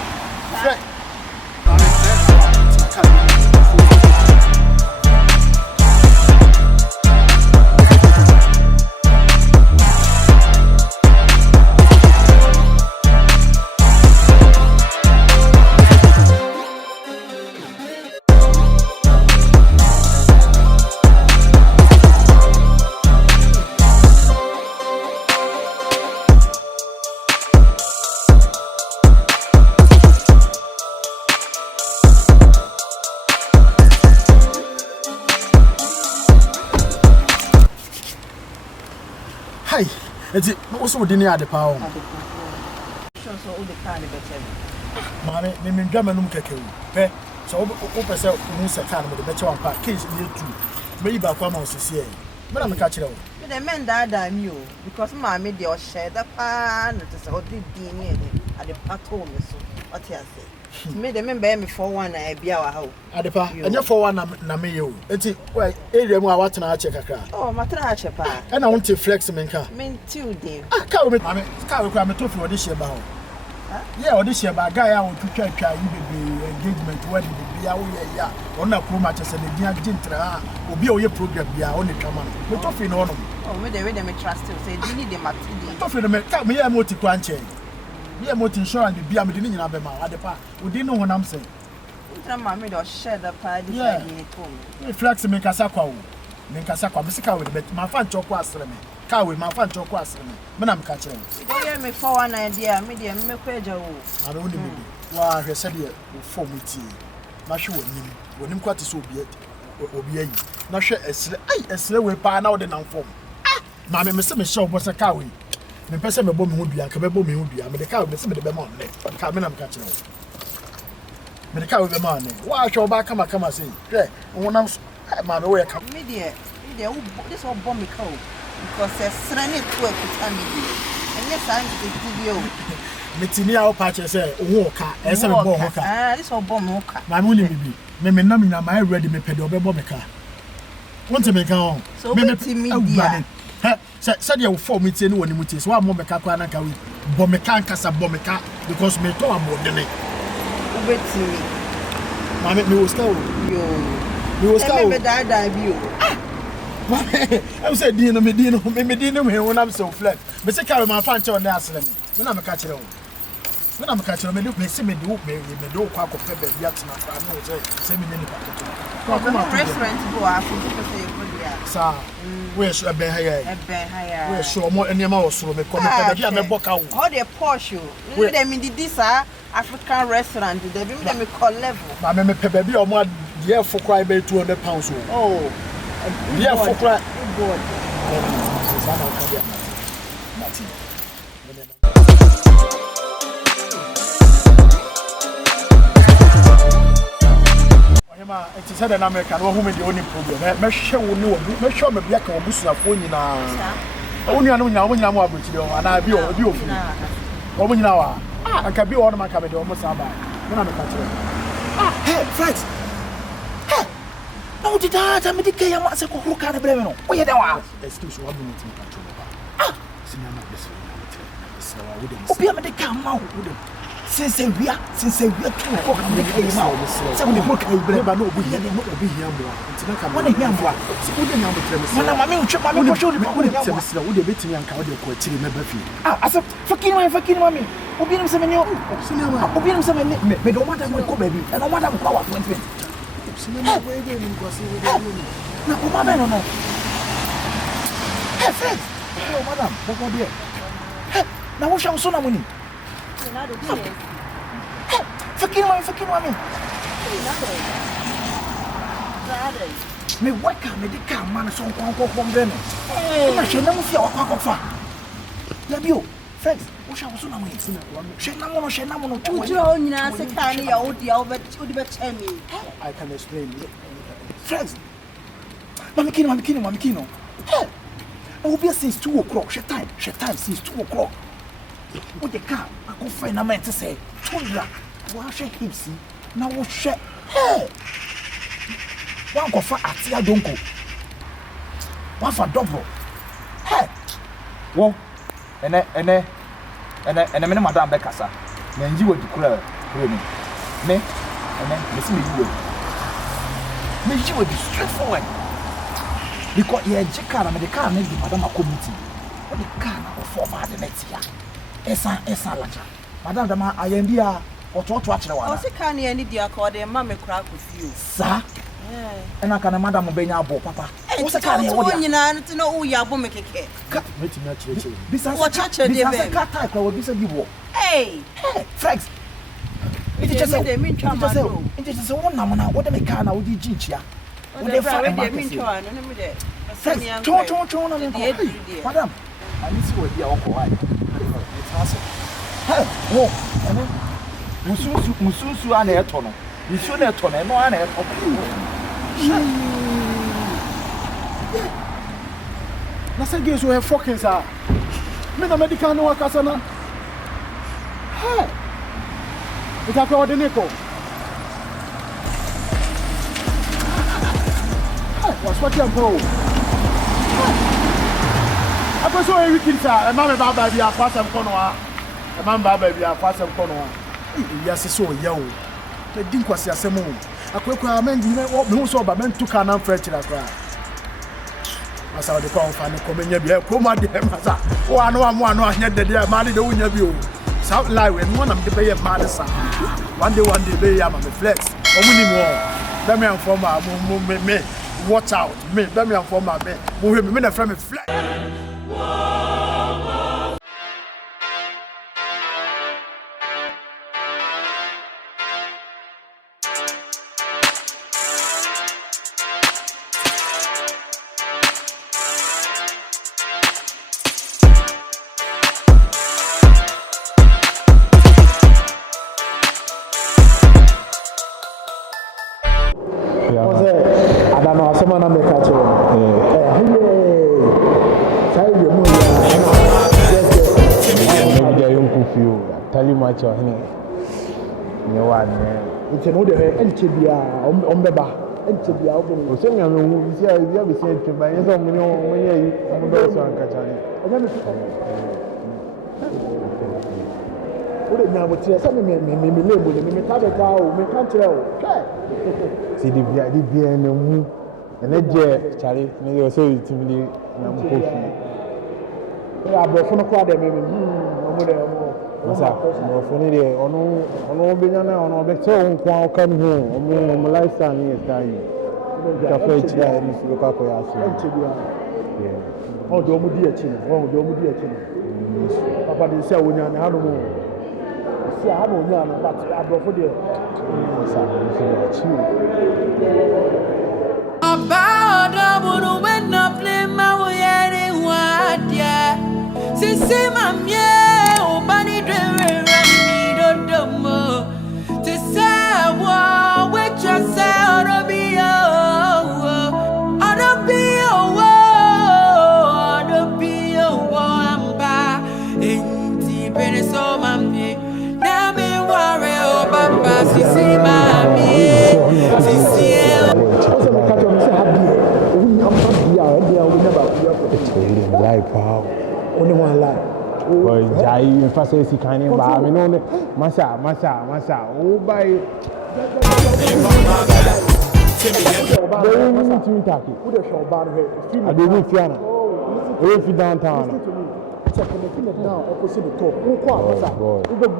Hi, it's also dinner at the power. So all the kind of better. Mammy, name German Keke. So open self who set time with the better one part case near two. Maybe back one month to see. But I'm a catcher. The men that I knew because my media shared the pan to say, oh, did dinner at the patrol. So what I say. Me the men bear me for one I be our house. Adepa, and you're for one Namio. It's why area more what I check a car. Oh, my trash, pa. And I want to flex a car. Mean 2 days. I can't with my car requirement for this year about. Yeah, or this year by guy I want to try engagement where the be out on a pro matches and the Dintra will be all your program be our only command. We're talking on them. Oh, me the way they trust you say, you need them at Talking to me, I'm multi quanche. Yeah, more insurance be a meeting in Abema, Adepa. We didn't know what I'm saying. Mammy or share the party. Yeah, we flex make a saco. Make a saco, Missy with but my fan choke was me. Cow with my fan choke was me. When I'm catching. You hear me for one idea, medium, make a joke. I don't know. Why, I said it for me tea. Not sure when him quite so be it. Will be a not sure a slow pan out and form. Mammy, Mr. Michelle was a cow. The person me bomb would be a cabebo me would be. I mean the cow with some of the bemon. Come I'm catching. Me the cow with the money. Why shall I come and say? Yeah, when I'm my way come. Media, this all bomb me cow because there's sunny to a family. And yes, I'm the video. Metinia patch say, walker, as a bomb. This all bomb. My money be. Me namina my ready me pedo bebo me car. Want to make on. So me said you for me to know when you mutis. One more meka kwa na kawi. Bomeka kasa bomeka because me to amodene. Ubeti. Mama me was cow. Yo. Me was cow. Me die you. I'm saying, Dino, me I'm so flat. But say, carry my fan on the asylum. When I'm a catcher, when I'm a catcher, me see me do quack of pepper yet. I know, say me any packet. Come on, restaurant go after you say good. Sir, where's a bear higher? Where's so more any more so me come and a book out. How they Porsche? With them in this African restaurant, they be them call level. My me pepper or more dear for cry by 200 pounds. Oh, dear for cry. Good. It is an American who made the only problem. Make sure we know, make sure me black or busa phone in only I know now when I'm about to do, and I be of you. Or now, I can be all my cabin almost about when I'm a country. Hey, friends. Hey, no, did I make the Kaya Master who can't blame you? Oh, yeah, excuse 1 minute in control. Cinema, this is we didn't come out with them. Since we are 2 o'clock, so we look at it, but no, we had not be here. What a young one. So we didn't have the premise. Mamma, show the would have been young Claudia Coaching never feel. I said, fucking mommy. Obium Seminole, Obium Seminole, but don't want to go, baby, and I want to go out 20. Cinema, where they didn't go see with the no, Mamma, no. Hey, friends. Oh, madam, what dear? Now, what shall so money? Fucking mommy. Me waka me de ka man so nkonko from them. Na she na mu fi akwakofa. Na bio, friends, wo sha wo so na mo yesi na wo. She na mo no. Ujiro nyina se ka ne ya odi ya odi be chemi. I can explain. Friends. Mami kino. Hey. I will be since 2 o'clock. She time since 2 o'clock. What the car? I go find a man to say, Tundra, wash a hipsy, now wash a hey. One go for Atia Donko. One for double. Hey. Whoa. And a minute, Madame Becassa. Then you will declare, really. Me, and then listen to you. Me, you will be straightforward. Because you're a car, and the car needs the Madame committee. What the car now for the next year? Esa lacha. Madam dama ayembia ototo achire wana. O se kan ye ni dia ko de ma me kura ko fio. Sa? Ena kana madam benya abo papa. O se kan ye wo dia. Nyina nti no wo ya abo me keke. Ka meti na chire. Bisa wo chache de be. Bisa ka tai kwa wo bisa bi wo. Hey, Frags. It just say one na mona wo de me ka na wo di jinchia. Wo de fa e me ntwa no me de. Frags. Chon na me. Madam. Ani si wo dia wo ko ai. Hey, whoa, Musu and a tunnel. You should have tunnel, no one. That's a guess where fuckers are. Men American no Casana. Hey, it's a called the nickel. What's what you're going? I was so everything, sir. A man about baby, I pass some corner. A man baby, I pass some corner. Yes, it's so young. The dink was a semo. A quick man, you know what? No, so, but men took an French in a cry. I saw the call for the communion. Coma de Massa. Oh, I know I'm one, I had the dear money, the winner view. South Lie when one of the bay of Madison. One day, bay, I'm a flex. Or many more. Let me inform me. Watch out, me. Let me inform me. Move me from a flex. Much of him. You are it's an order and Tibia on the bar and Tibia. Oh, send me a room. You see, I have said to my own million when you also catch what now would say something me label me tablet out, me can't tell. See the and And then, Charlie, maybe also to me, and I'm hoping. Yeah, but for no quad, maybe. Masa, no funny day, or no, Benana, or no, but so come home, or my lifestyle is dying. Cafe, and look up for us. Oh, the Omudia Chin, oh, the Omudia Chin. Papa didn't say when you're an animal. See, I don't know, but I brought for the about a woman when not play my way anyone, yeah. Sissy, mam, yeah, oh, bunny, driver, run me, don't know. To say, wow, which I say, I'll be, I'll be, I'll be, I'm back. Ain't deep in a so, mammy. Now me worry, oh, Papa, Sissy, mammy, Sissy. Life, how? only one lie. Boy, Jai, if I say, can you buy me? No, Massa, oh, buy. Very need to attack it. I do with Fiona. If you downtown. Check the thing down opposite the top. Who quite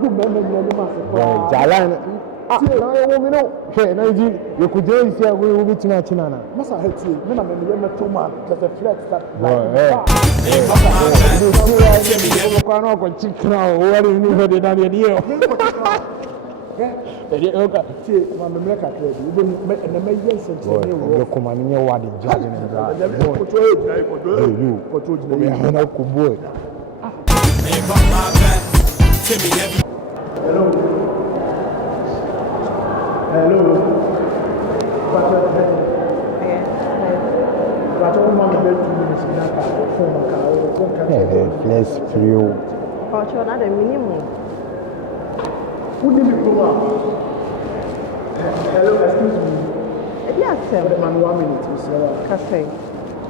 good men Jalan. Now you know. Okay, now you could just say we will be too much. Must I hate you? When I'm in the two man, there's a flex that. Chicken now, what do you need for the idea? Hello. Let's feel. Not a minimum. Who did you come up? Hello, excuse me. Yes, sir. Man, 1 minute, Mr. Cafe.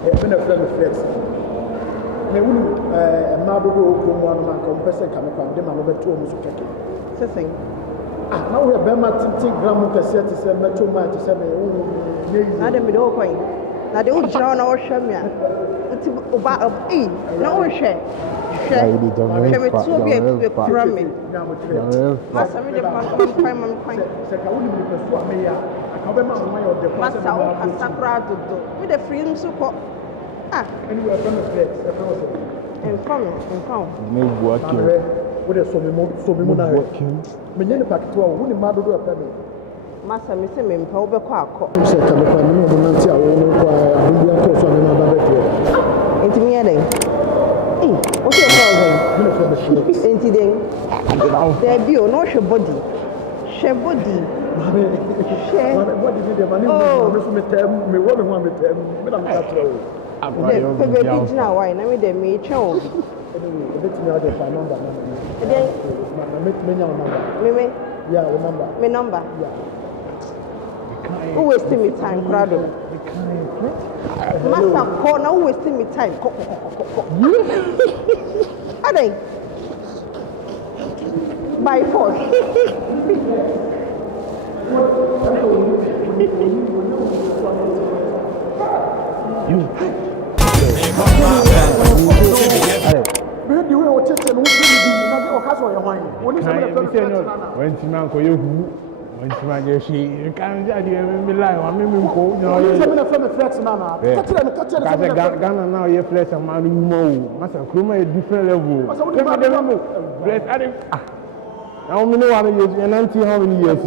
I've been a friend of Flex. Me wunu mma dodo okro mu anu manka mpese ka me kwa de ma no beto mu so keke Sesen. Na wo be ma tinti gram kese te se meto ma te se me wo ne Na de me do kwan. Na de wo jira na wo hwe me a. Nti oba na wo hwe. Hwe me tu obi e kura me. Masa me de pan kwan. Se ka wo ni me pesu a me ya aka be ma wo yo de kwa se Masa wo kasakra dodo. Me de free nso ko. Ah, anyway, I'm going to flex. inform. Me working. What is so me now? Me nyane packet wa wo ni ma dodo afa me. Masa me se me mpa wo be kwa akọ. Se ka me kwa me no nanti a wo no kwa adubia ko so me ma ba beto. Enti me yeden. O se ko ozen. Me no flex. Enti den. There be o no hwe body. Hwe body. What did you do? Me so me tem me wo me ho me tem. Me na me ka tro. Baby, na why? Na me de me twa o. Anyway, let me know the phone number. Then Me your number. me Yeah, the number. me number. Yeah. Who wasting me time, Crado? Master call now wasting me time. Are they? By force. When you will test and what's the occasion of wine? When you can't be lying. I mean, Ghana now, you flesh a man who must have come a different level. How many years and until how many years?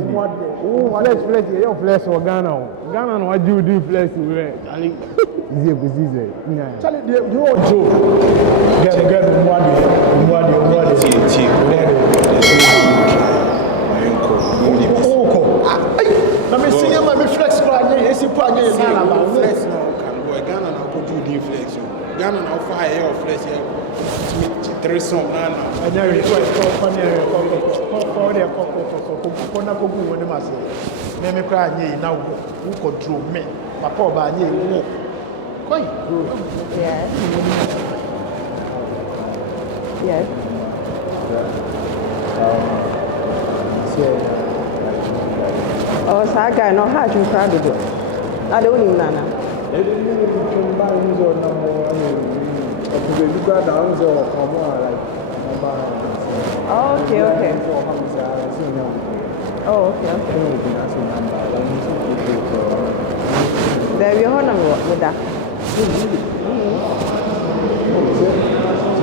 Flesh, your flesh or Ghana. Ghana, what do you do flesh? Easy. Charlie, you all Joe. Get one. Let me see him. I'm flex. Flex now. Ghana now go do the flex. Ghana now fire your flesh here. 3 songs now. And there is what me cry now. Who control me? Papa by ye. Quite good. Yes. Yes. Oh, Saga, no hard to crowd. I don't know, Nana. Oh, okay. Oh, okay. There you are with that.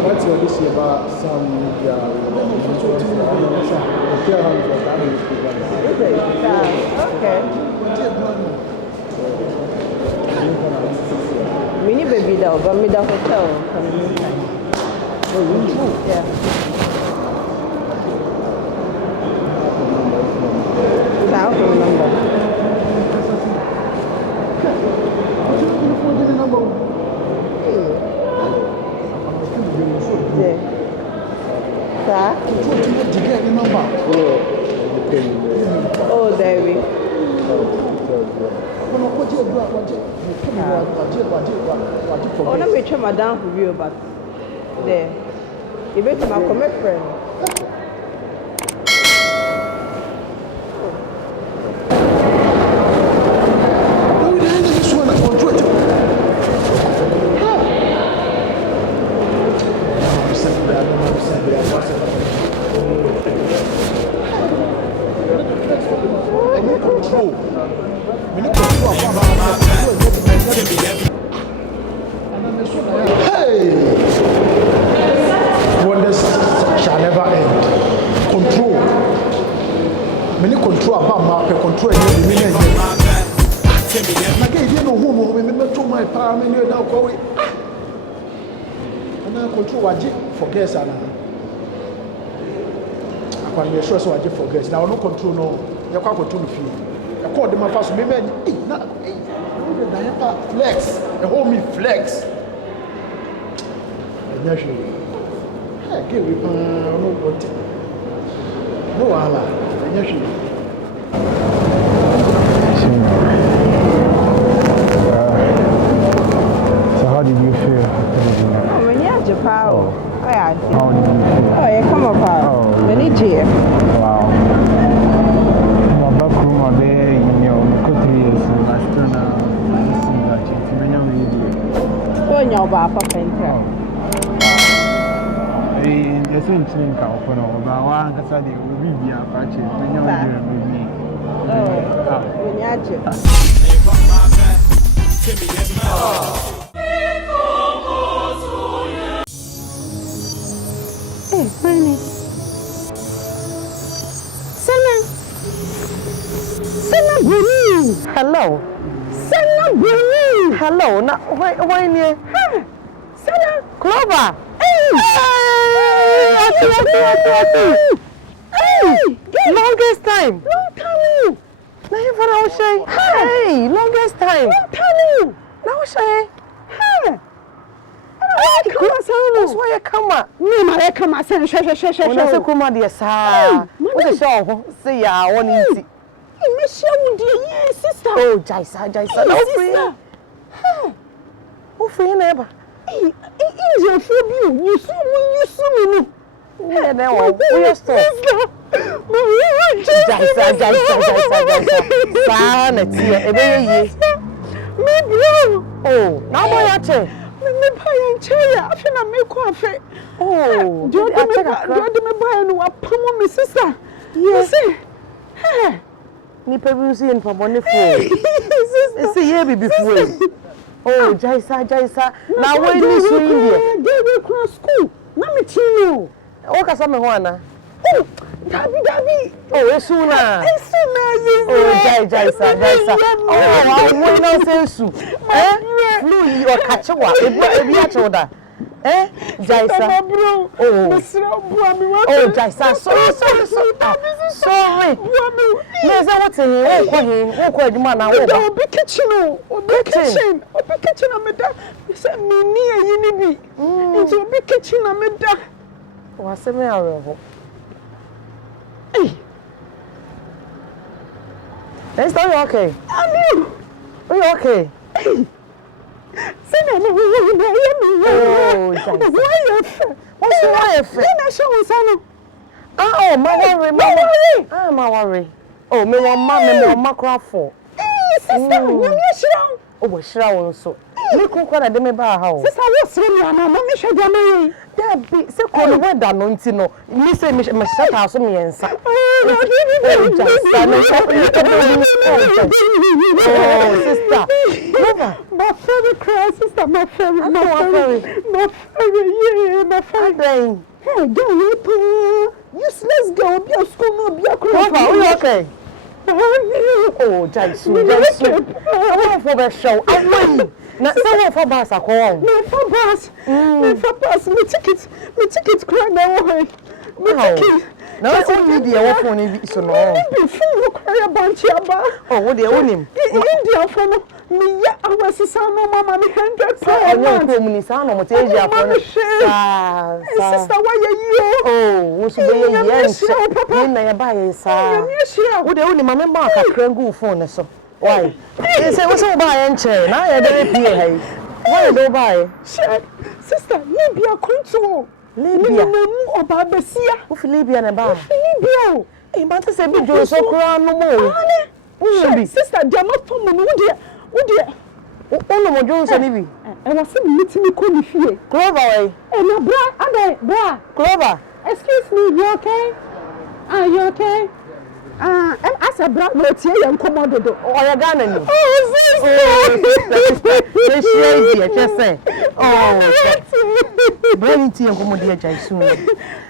What's your issue about some Okay. Mini baby though, but me the hotel. Yeah. I don't remember. Yeah. Oh, David. Oh, let me try my down for you, but there. You better my commit friend. Wonders shall never end. Control. Many control about my control. Again, you know who to my power. And now control what forgets. And I can sure so I forgets. Now no control no. You can't control feel. I call them first. Me flex. The whole me flex. Naturally. Give me no what. No Allah. Naturally. So how did you feel? Oh, when you're Japan. Oh, yeah. How did you feel? Oh, yeah, come up. When it's here. Wow. I'm back home, I'm there in your country, so I still know. Oh, you're back up in here. Yes, I'm saying, for no, but one because I did be a patch when you're with me. Oh, when you're Japan. Hey, honey. Hello. Hello. Now, why near? Sana. Clover. Hey. Longest time. Hey, longest time. Now say. That's why I come up. Me, my come up. When I say come up, yes, sir. What a show. Say, I want it. Sister. Oh, Jaisa. No free. Who free never? You saw me. Yeah, now we are still. Jaisa. Sanity. Me bro. Oh, now boy, I tell. Me buy and chair. I feel I make coffee. Oh, do you me buy and what palm me sister? Yes. Hey. Nipa bi nso yen pa bone fo. Ese ye bi before. Oh, Jaisa. Na we ni so India. Dey we cross school. Na me tinu. O ka sa me ho ana. Oh, Dabi. Oh, esuna. Oh, Jaisa. Oh, we no sensu. Flu yi o ka chewa. Ebi a chewa. Jaisa. Oh, Jaisa. Sorry. No, is that what's in here? Walk adwuma na wo. Obi kitchen. Obi kitchen ameda. Say me ni eyi ni bi. Nti obi kitchen ameda. Wa se me areho. Is that okay? Are you okay? Say no. Oh, Jaisa. What's your wife? Then I show you. Oh, my worry. Oh, me want cry for. Hey, sister, you Oh, shroud so. Look what I did me by how. Sister, what's really an amount of money? There be so cold weather, no, Tino. Miss me, shut out some yes. Oh, sister. My favorite cry, sister, my favorite, yeah, my favorite. Hey, girl, useless girl, be a school, no, be a crop. Okay. Oh, Jaisu. I want for the show. I win. Now, so for bus, I call. No, for bus. My tickets, cry now. My ticket. Now, it's only the phone, so no. Before cry about Yaba. Oh, what do you own him? India from me, I was a son of Mamma, 100. I want to minister, no, what is your sister, why are you? Oh, what's the yes, Papa? I buy a sir. Would the only mamma mark a crangle phone, so why? They say, what's all buy and chair? Now I don't pay. Why do buy? Sister, Libya, Kuntu. Libya, or Barbesia, of Libya and about Libya. Hey, but I said, you're so crown no more. Sister, they're not from the would you? Oh, no, Jones and Ivy. And I said, meeting me could be here. Clover, and a bra. Clover. Excuse me, you okay? Are you okay? And as a bra, no tea and commoded. Oh, you're gonna. Oh, bring tea and commodity, Jaisu.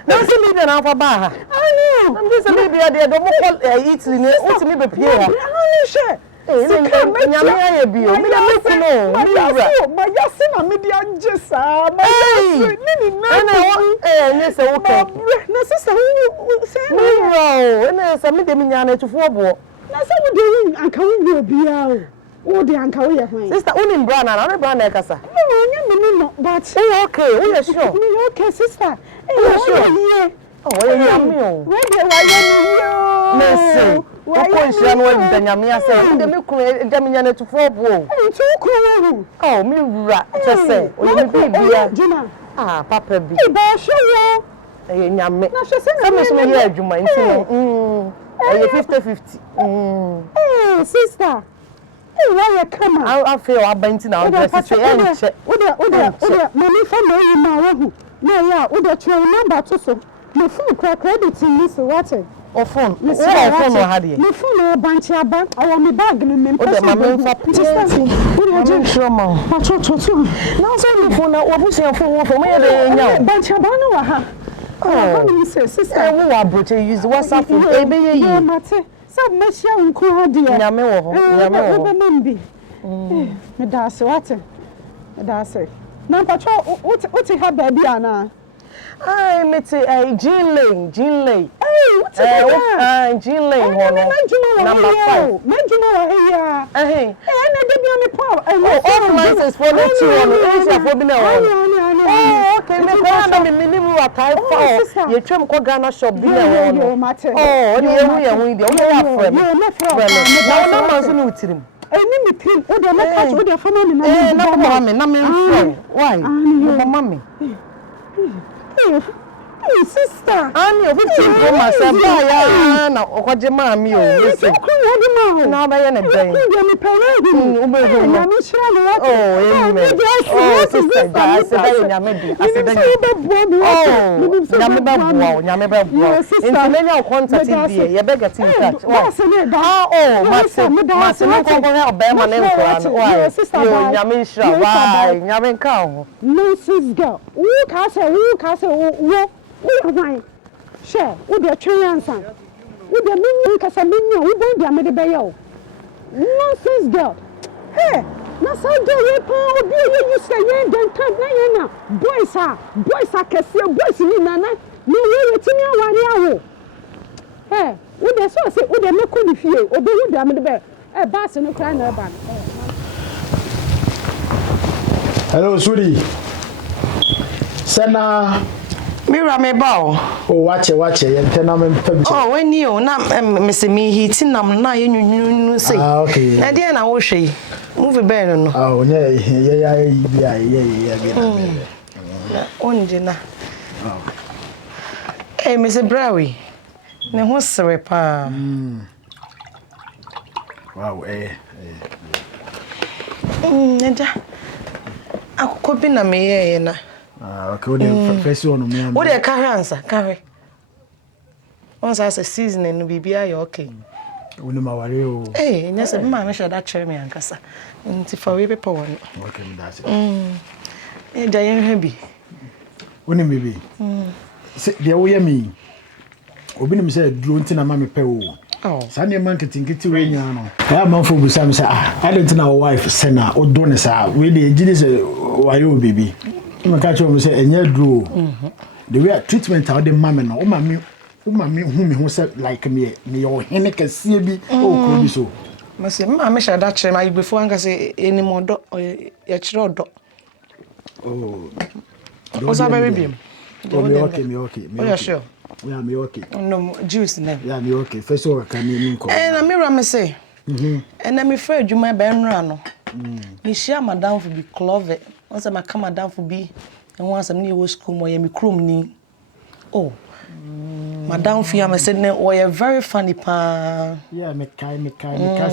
Don't see me alpha bar. I know. I'm just a baby. I don't want eat in it. What's me, but Pierre? My sister, only brown and brown Kasa. No, but okay, we are sure. Okay, sister. Oh, where are you? Listen, why is you know the Yamia say? The milk, Jamina to 4 bow. Oh, me rat, just say, will you be here? Ah, Papa be. Yammy, no, she said, I'm not here, you mind. 50-50. Hey, sister. Why you come? I feel I'm bent now. Mommy for me, no, yeah, with the train number to so. My phone credit in this water. Or phone, phone or had you? My phone or bunch of bag, I want me bag and me. Oh, the mamma for plenty. What are you doing, Shoma? Now, so the phone, what was your phone for me? Bunch of banana. Oh, sister, I will brought you use WhatsApp for baby. Yeah, Mate. So much young cool dear. Yammy, me that's what? That's it. Now, Patrol, what you have, baby, Anna? I met Jean Lane. Hey, what's it? Jean Lane, number 5. Hey, and I did be on the power. Oh, license for the 2 on the Asia for the oh, okay, me go na me minimum atai for. You twem ko Ghana shop bi na wo no. Oh, the we dey. O dey afrem. Na na man so no utirim. Eni me trim, o dey na catch, o dey fama me na. Na mama me na me frem. Why? Mama me. Hey, sister. Ani o 15 pro myself ba ya na okoje ma mi o. Listen. Na ba ya na den. O be ho. Na me shira le what? Oh, amen. Oh, sister, I said that nyame bi. I said that. Oh, nyame ba bua, nyame ba bua. Into many contact bi, ye be get in touch. Oh, mase no ko go ya be ma na nko an. Why? Yo, nyame shira. Why? Nyame ka ho. No, sis girl. Who ka say wo why? Share, wo dey twen answer. Wo dey me kasa me nya, wo dey am dey be yo. Nonsense girl. Hey, na so do we pa obi you say yen den kan na yen na. Boys are kese, boys ni nana. Me we timi awari awo. Hey, wo dey so say wo dey me ko ni fie, obi wo dey am dey be. Eh, bass no cry na ba. Hello, Sudi. Sana Mira me bao. Oh, watch it. Yentena me pemche. Oh, when you na me se me hiti nam na yenunu say. Ah, okay. Na dia na wo hwe. Move be no. Ah, onye ya. Na onje na. Eh, me se brawi. Ne ho sere pa. Wow, Eja. Akoko bi na meye na. Okay, what the first one me. What the carry answer, carry. Once as a season no bibia you okay. Woni ma ware o. Eh, nya se ma me shada chere me ankasa. Nti fa we pepa won. Okay, me that's it. Eja yen hwa bi. Woni me bi. Se de wo ye me. Obi ni me say duro nti na ma me pe o. Sa ne man ketinketi we nya no. Ya man fo busa me say I don't know wife sena o do ne sa we dey gidi say ware o baby. Me ka cho me say enya duro. The way treatment how the mama no o ma me hu me hu say like me o hene kase bi o ko bi so. Me say ma me shada chere ma before anga say eni modo ya chere odo. Oh. What's up baby? Me okay. Oh yeah sure. Yeah, me okay. No juice name. Yeah, me okay. First of all, can you nko? Na me me say. And na me fa adwuma ba enra no. Me share madam for be clove. Once ma come madam for be and once am ni wo school mo ye me krom ni. Oh. Madam Fia me said na we very funny pa. Yeah, me kai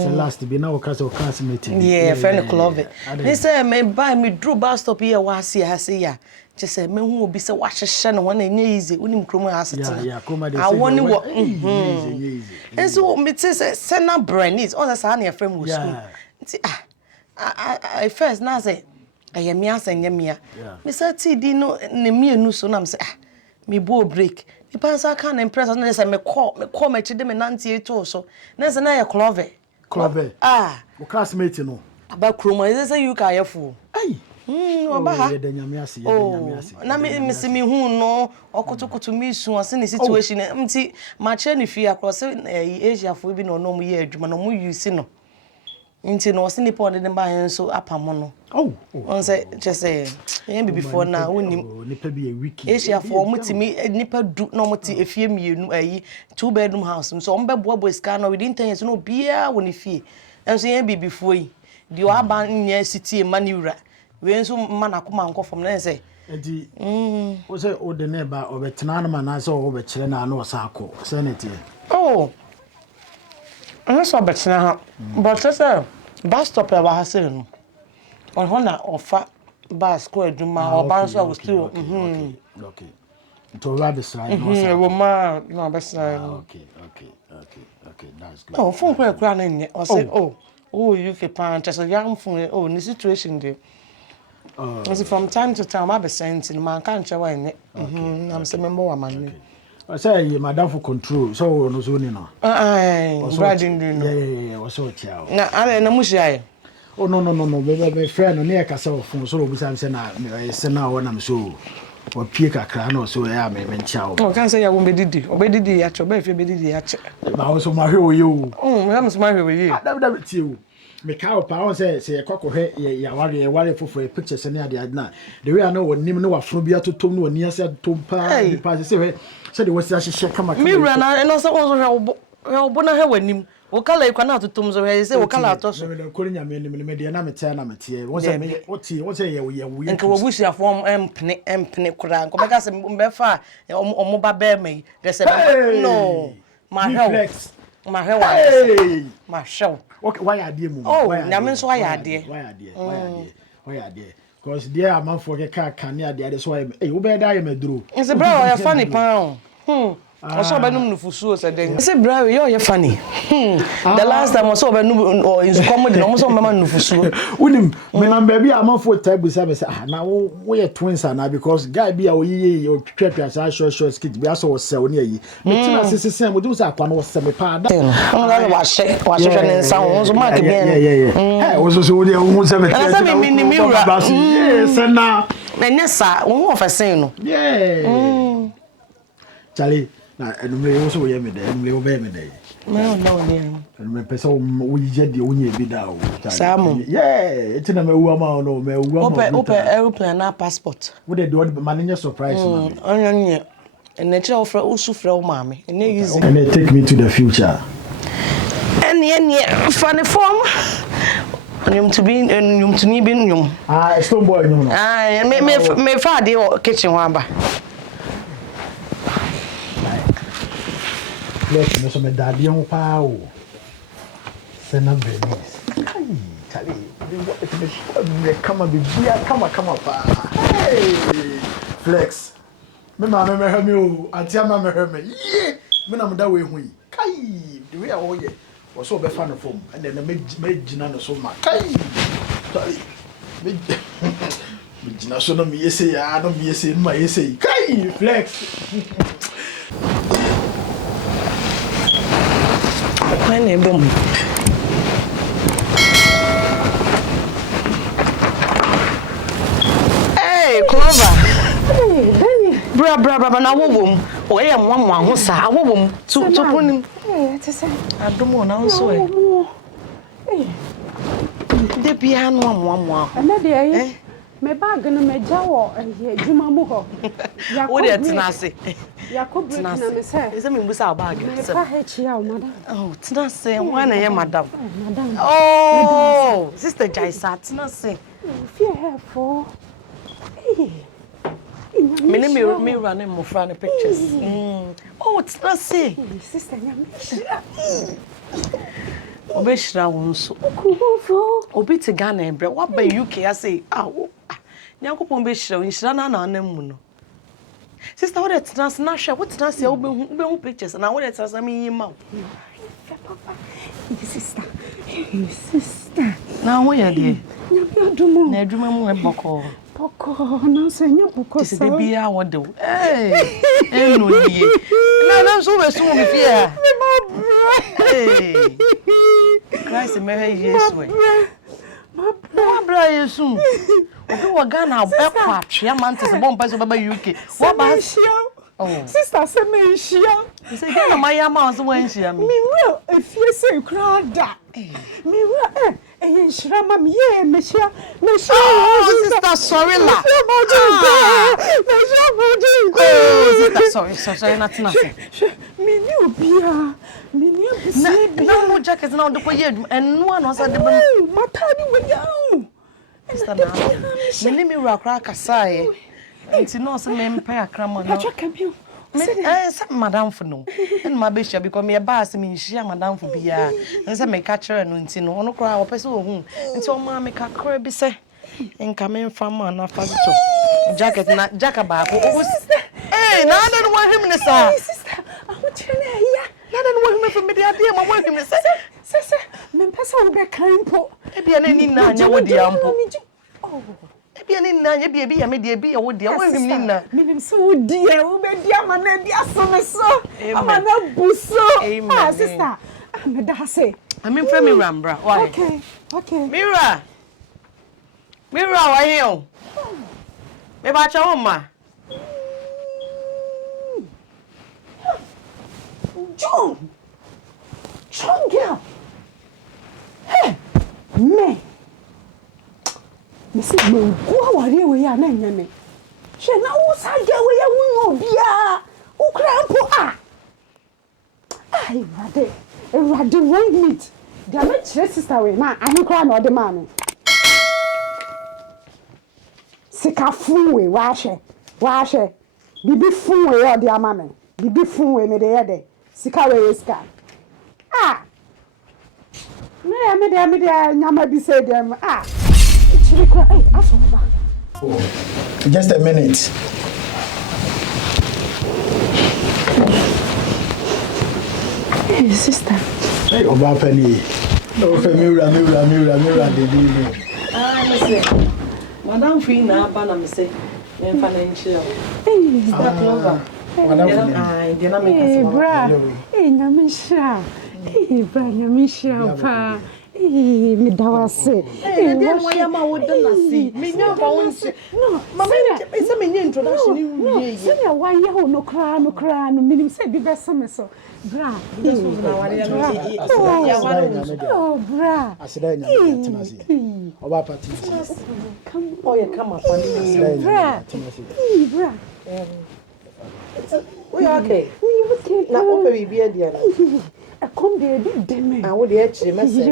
last be now cause of classmate. Yeah, friend clove. They say me buy me drew bus stop here wa see ya. Just say me hu obi say wa hyehye no wana nya easy unim krom asete. Yeah, come dey say. I want wo. Easy. And so me say sena brand is on say na your friend was school. Nti I first na say ayemi asenya mia. Me say TD no ne mienu so na me say me bo break. The pastor can impress us na say me call me chide me nanti eto so. Na say na your clove. O classmate no. Aba krom is say you ka yefo. Ai. Oba ha. Na me see me hu no okotokoto me su ase ne situation nti ma che ne fie across Asia fo bi no no mu ye adwuma no mu use no. Nti no ase ni pon de ba hen so apamo no. On say just say yen be before na wonim nipa bi e wiki. Asia fo mutimi nipa du no muti efie mienu ayi 2 bedroom house so on be bobo ska no within 10 years no bia woni fie. Enso yen be before yi di o aba nya city maniura. We nso mana koma nko from na say edi o say o de ne ba obetena na mana say o be kire na na o sa akọ senate I so betena ha but say bus stop e ba ha say no on hona offer bus ko aduma o ban so still okay to rather side no say we ma no be say okay that's good phone ko ekura na nye o say you ke pan so young phone ni situation dey from time to time I be sent in man can't show in I'm saying member man. I say madam for control so no so ni no. Brading do no. Yeah, was so chiao. Na ale na mushia. Oh no me friend no near kasa phone so obi say na say na wona me so. O pie kakra na so ya me chiao. Oh can say ya wo obedidi ya cho be fi obedidi ya che. Ba wo so ma hwe wo ye o. Me so ma hwe wo ye. Da tie o. Me ka pa on say ekwakohwe ya ware fofo pictures na ade na the way I know wonim no wafro bia totom no oni ase tompa di pa say we say the wasi ahye kama me wura na no say won so hwe bo na hwe wanim wo kala ikwa na totom so hwe say wo kala atoso me ko nya me me de na mete na mete wo say me wo say ye wo nke wo busia form empne kura nko be ka say mbe fa omo ba be me de say no ma hwe ma hwe ma show. Okay, why are you? Na me so why are there? Because there a man for get car can near there so hey, we better die me duro. It's a bro, you funny pa. I saw benum nufusu say den. It's a bro, you funny. The last time I saw benum or in comedy no so mama nufusu. Unim, me na baby a man for table say na we twins na because guy be a we o twetwa say short skit be aso sell na yi. Me tina sesese mo do say akwa no se me pa da. Wa she ne nsa won so mark bien. Eh, wo so we dey won say me. Na say me ni wura. Yes, na. Na nyesa, won ofesen no. Yeah. Charlie na enumre yo so ye me dey enumre wo be me dey no ne enumre pesa wo yije de onye bi da o Samu yeah eti na me wu ama no me wu ama ope aeroplane na passport wo dey do man surprise man onye and nature offer usu frɛ wo maame and easy and they take me to the future and funny form nyum to be nyum to ni bi nyum stone boy nyum no me fa de kitchen wa ba Let me so me daddy on pa o. Sena Benis. Charlie, come on, come up. Hey, Flex. Me mama me hear me o, auntie mama me hear me. Yeah, me na me da we hu. Kai, the way I wo ye. Was so be fan of him, and then me gina no so ma. Kai. Charlie. Me gina so no me yese ya, no me yese, no me yese. Kai, Flex. My name boom. Hey, Clover. Hey, Benny. Bra, na wo o ye mo ho sa, awo to punim. Eh, te say. Adomo na nso e. Eh. De bia no mo. Ana de ayi. Me bag no me jawo adwuma mu ho. Wo de tenase. Yakob break na me say. Is me mbusa bag. Me pa hechia o madam. Oh, tenase, wan na ye madam. Madam. Oh, sister Jaisa, tenase. Fear her for. Eh. Me running mo front pictures. Oh, tenase. Sister Nyame. Obeshira wonso. Kuhofo. Obi te Ghana embre. Wa ba UK I say, Nyankopon beshira nshira na anam mu no. Sister, what tenase na hwe, what tenase ya ube pictures na what tenase me yima. Papa. Sister. Na wo ya de. Nyame adumo. Na adwuma mu eboko. Poko, na se nya poko This the bia wo de. Hey. No die. Na so we so me fie. Hey. Christ me hey Yesu. Ma bra Yesu. Obi wo Ghana be kwa twea mantis bo mpa so baba UK. Wo ba oh. Sister say me nhia. Say Ghana ma ya ma so wan nhia me. Me real efie say krada. Me real nhira ma me ye me hia. Sister sorry la. Sister sorry not na. Me ni obia. Me ni abisi. Na mo jacket na do ko ye en no na so de ba. Matani we yawo. Sister na. Me wura kra kasae. Nti no se me mpa akrama no. Pacha kabio. Say madam for no. En ma be sure because me ba se me nhia madam for bia. En say me ka kire no nti no ono kra opese ohun. Nti o ma me ka kra bi se nka me mfa ma na fa to. Jacket na jaka ba ko. Eh, na na no wa him ne sa. Sister, I want to hear. Na na no wa him for me dia dia ma wa him ne sa. Sese, me pesa wo be kan po. E bia na ni na nya wo dia mpo. Oh. Bia ni na nya bia bi ya me dia bi ya wo dia wo him ni na. Minim so wo dia wo be dia ma na dia so me so. Ama na buso. Ah sister, me da say. I mean for me rambra. Why? Okay. Mira, why you? Me ba cha ma. John girl. Hey, me. Me say me go aware we ya na nyame. She na wo sa ge we ya wo bia. Wo krampo ah. Ai, rade wrong meat. Dia me chere sister we na ahe kra na ode ma me. Sika fun we wa hwe. Bibi fun we ode ama me. Bibi fun we me de ye de. Sika we sika. Ah. Me de nyama bi say dem. Ah. Chiri kra asoba. Just a minute. Hey, sister. Hey, Oba Penny. No, Mira, the deal. Listen. Madam Free na ba na me say. Me financial. Hey, Clover. Hey, bra. Hey, nyamisha. Hey, bra, nyamisha pa. Hey, me dawase. Hey, then why am I with the see? Me nya ba won se. No, mama, it's a me introduction you. Say why you no cry, no minim say bi besa me so. Bra. Oh, bra. Asida nya tenasi. Oba party. Come. Oh, yeah, come up. Bra. Hey, bra. We okay. We okay. Na ope bi bia dia. come there, didn't I would actually message.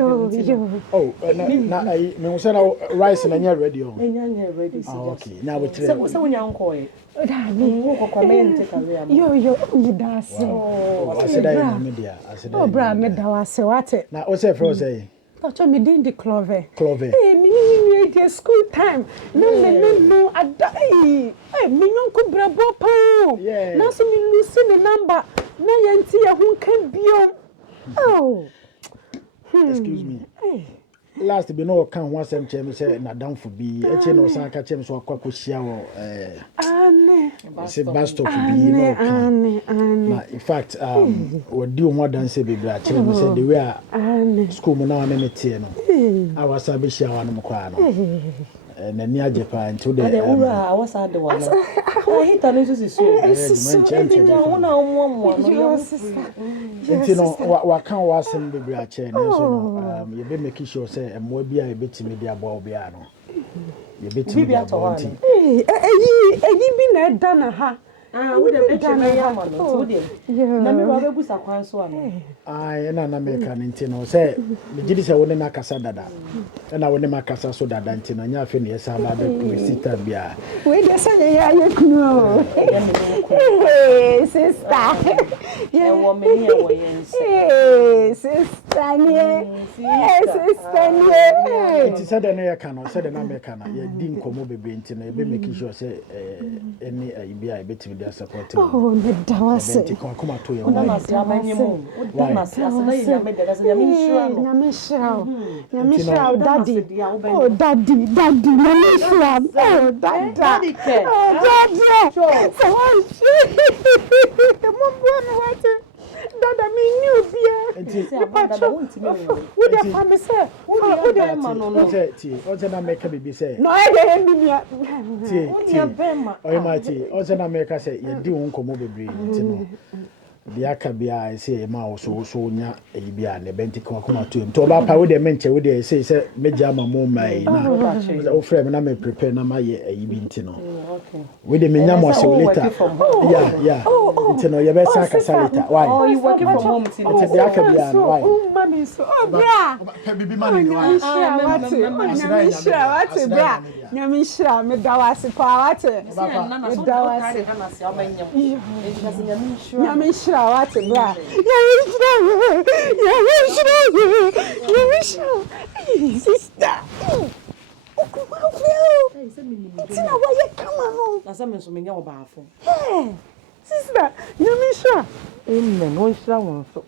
Oh, na me say na rice na nya ready on. Enya ready. Okay, now we try. So when you uncle eh. Who comment career. Yo, me das. Oh, I said I media. I said. Oh, bra, me da wase what? Na o say for say. Pacho me din di clove. Clove. Eh, me dey school time. No, I die. Eh, me yonko brabo pa. Na so me lose the number. Na yenti ya hu kan biom. Oh. Excuse me. Last be no kan ho asem che me say na damfo bi e che no san ka che me so akwa hia wo Ane. Say bus stop bi no kan. Na in fact we di o mo dan say be bra che me say the way a school mo na me tie no. Awasa be hia wa no kwa no. Na ni aje pa nti de ura awasa de wa no. I hit an issue so. Nti no wa kan wa asem be bra che no so no you be make sure say emwa bi a betimi dia bo obi a no. You betimi dia bo nti. Eyi bi na da na ha. Wo dem etime ya ma no so dem. Na me wa be busa kwan so ano. Na me kan nti no say me gidi say woni na kasa dada. Na woni ma kasa so dada nti no nya afi ne yesa ba be sister bia. We dey say ya kunu. Sister. E wo me ni e wo yense. Sister ni. Sister ni. Nti say na ya kan no say na me kan ya di nkomo bebe nti no e be make sure say any bia e betimi dia support. Oh, me dawase. Nti come to you. Na sia manyemu. Na sia na ya me da sia me shira no. Nyame shira daddy. Oh, daddy, nyame shira. Oh, daddy. Oh, daddy. So what? Dada me new bia. Nti dada won't me. Wo dey fam say. Wo dey ma no. Say na make bibi say. No, I dey me bia. Oy mati, o say na make say ye di won komo bebre nti no. Bia ka bia say ma wo so nya e bia ne benti ko akoma to em. To ba pa wo dey menche wo dey say meja ma mo mai na. O frame na me prepare na ma ye e bi nti no. Okay. We dey menya mo say later. Yeah. Nti no ye be sa ka later. Why? Oh, you working from home today. Nti bia ka bia why? Oh, mommy so. Oh, bra. Pa bibi man ni why? Nyamishira bra. Nyamishira me dawase kwa wate. Dawase. Nyamishira wate bra. Nyamishira. Sister. Tina why you come on? Na some so menya obaafo. Hey. Sister, nyamishira. No shira won so.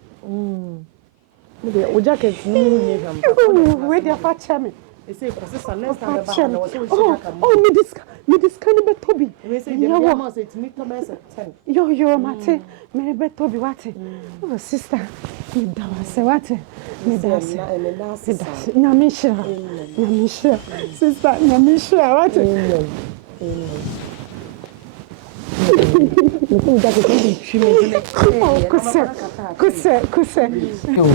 Me dey o jacket ni ni gam. We dey fa chame. E say ko sister next time ba na we say we come. Oh, me this can be Toby. We say dem ma say timi to me say 10. Yo mate. Me be Toby wate. Oh sister, me dawase wate. Me dawase. Nyamishira. Sister, nyamishira wate. Kuse.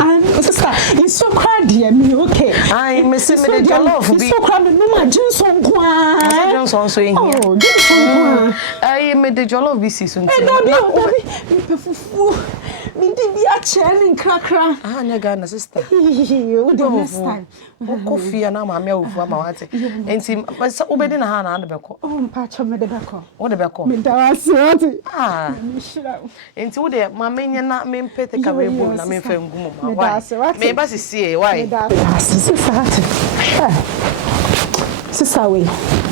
And sister, it's so crowded me, okay. I miss me the jollof be. So crowded, no ma Johnson kwa. Johnson so in here. Oh, Johnson kwa. I made the jollof be season. Eh, me pefufu. Me di bi a challenge krakra. Nya Ghana sister. You the next time. Coffee na ma me ofu ama wate. Enti obedi na ha na ande beko. Oh, mpacho me de beko. Wo de beko. Me dawase wate. Enti wo de ma menye na me mpete ka we bo na me fa ngumo ma. Me dawase wate. Me ba sisi why? Me dawase sister wate. Sister we.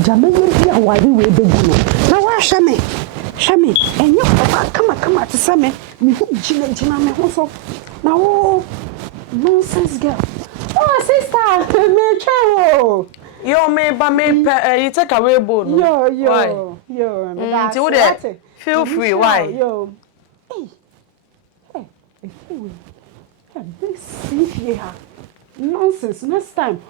Jamenye bia wari we be guno. Na wa hwe me. Enyo kama to say me hu jina me ho so. Na wo nonsense girl. Oh sister, me chero. Yo me ba me you take away bo no. Yo. Me dawase wate. Feel free why? Yo. Hey, big see here. Nonsense. Next time.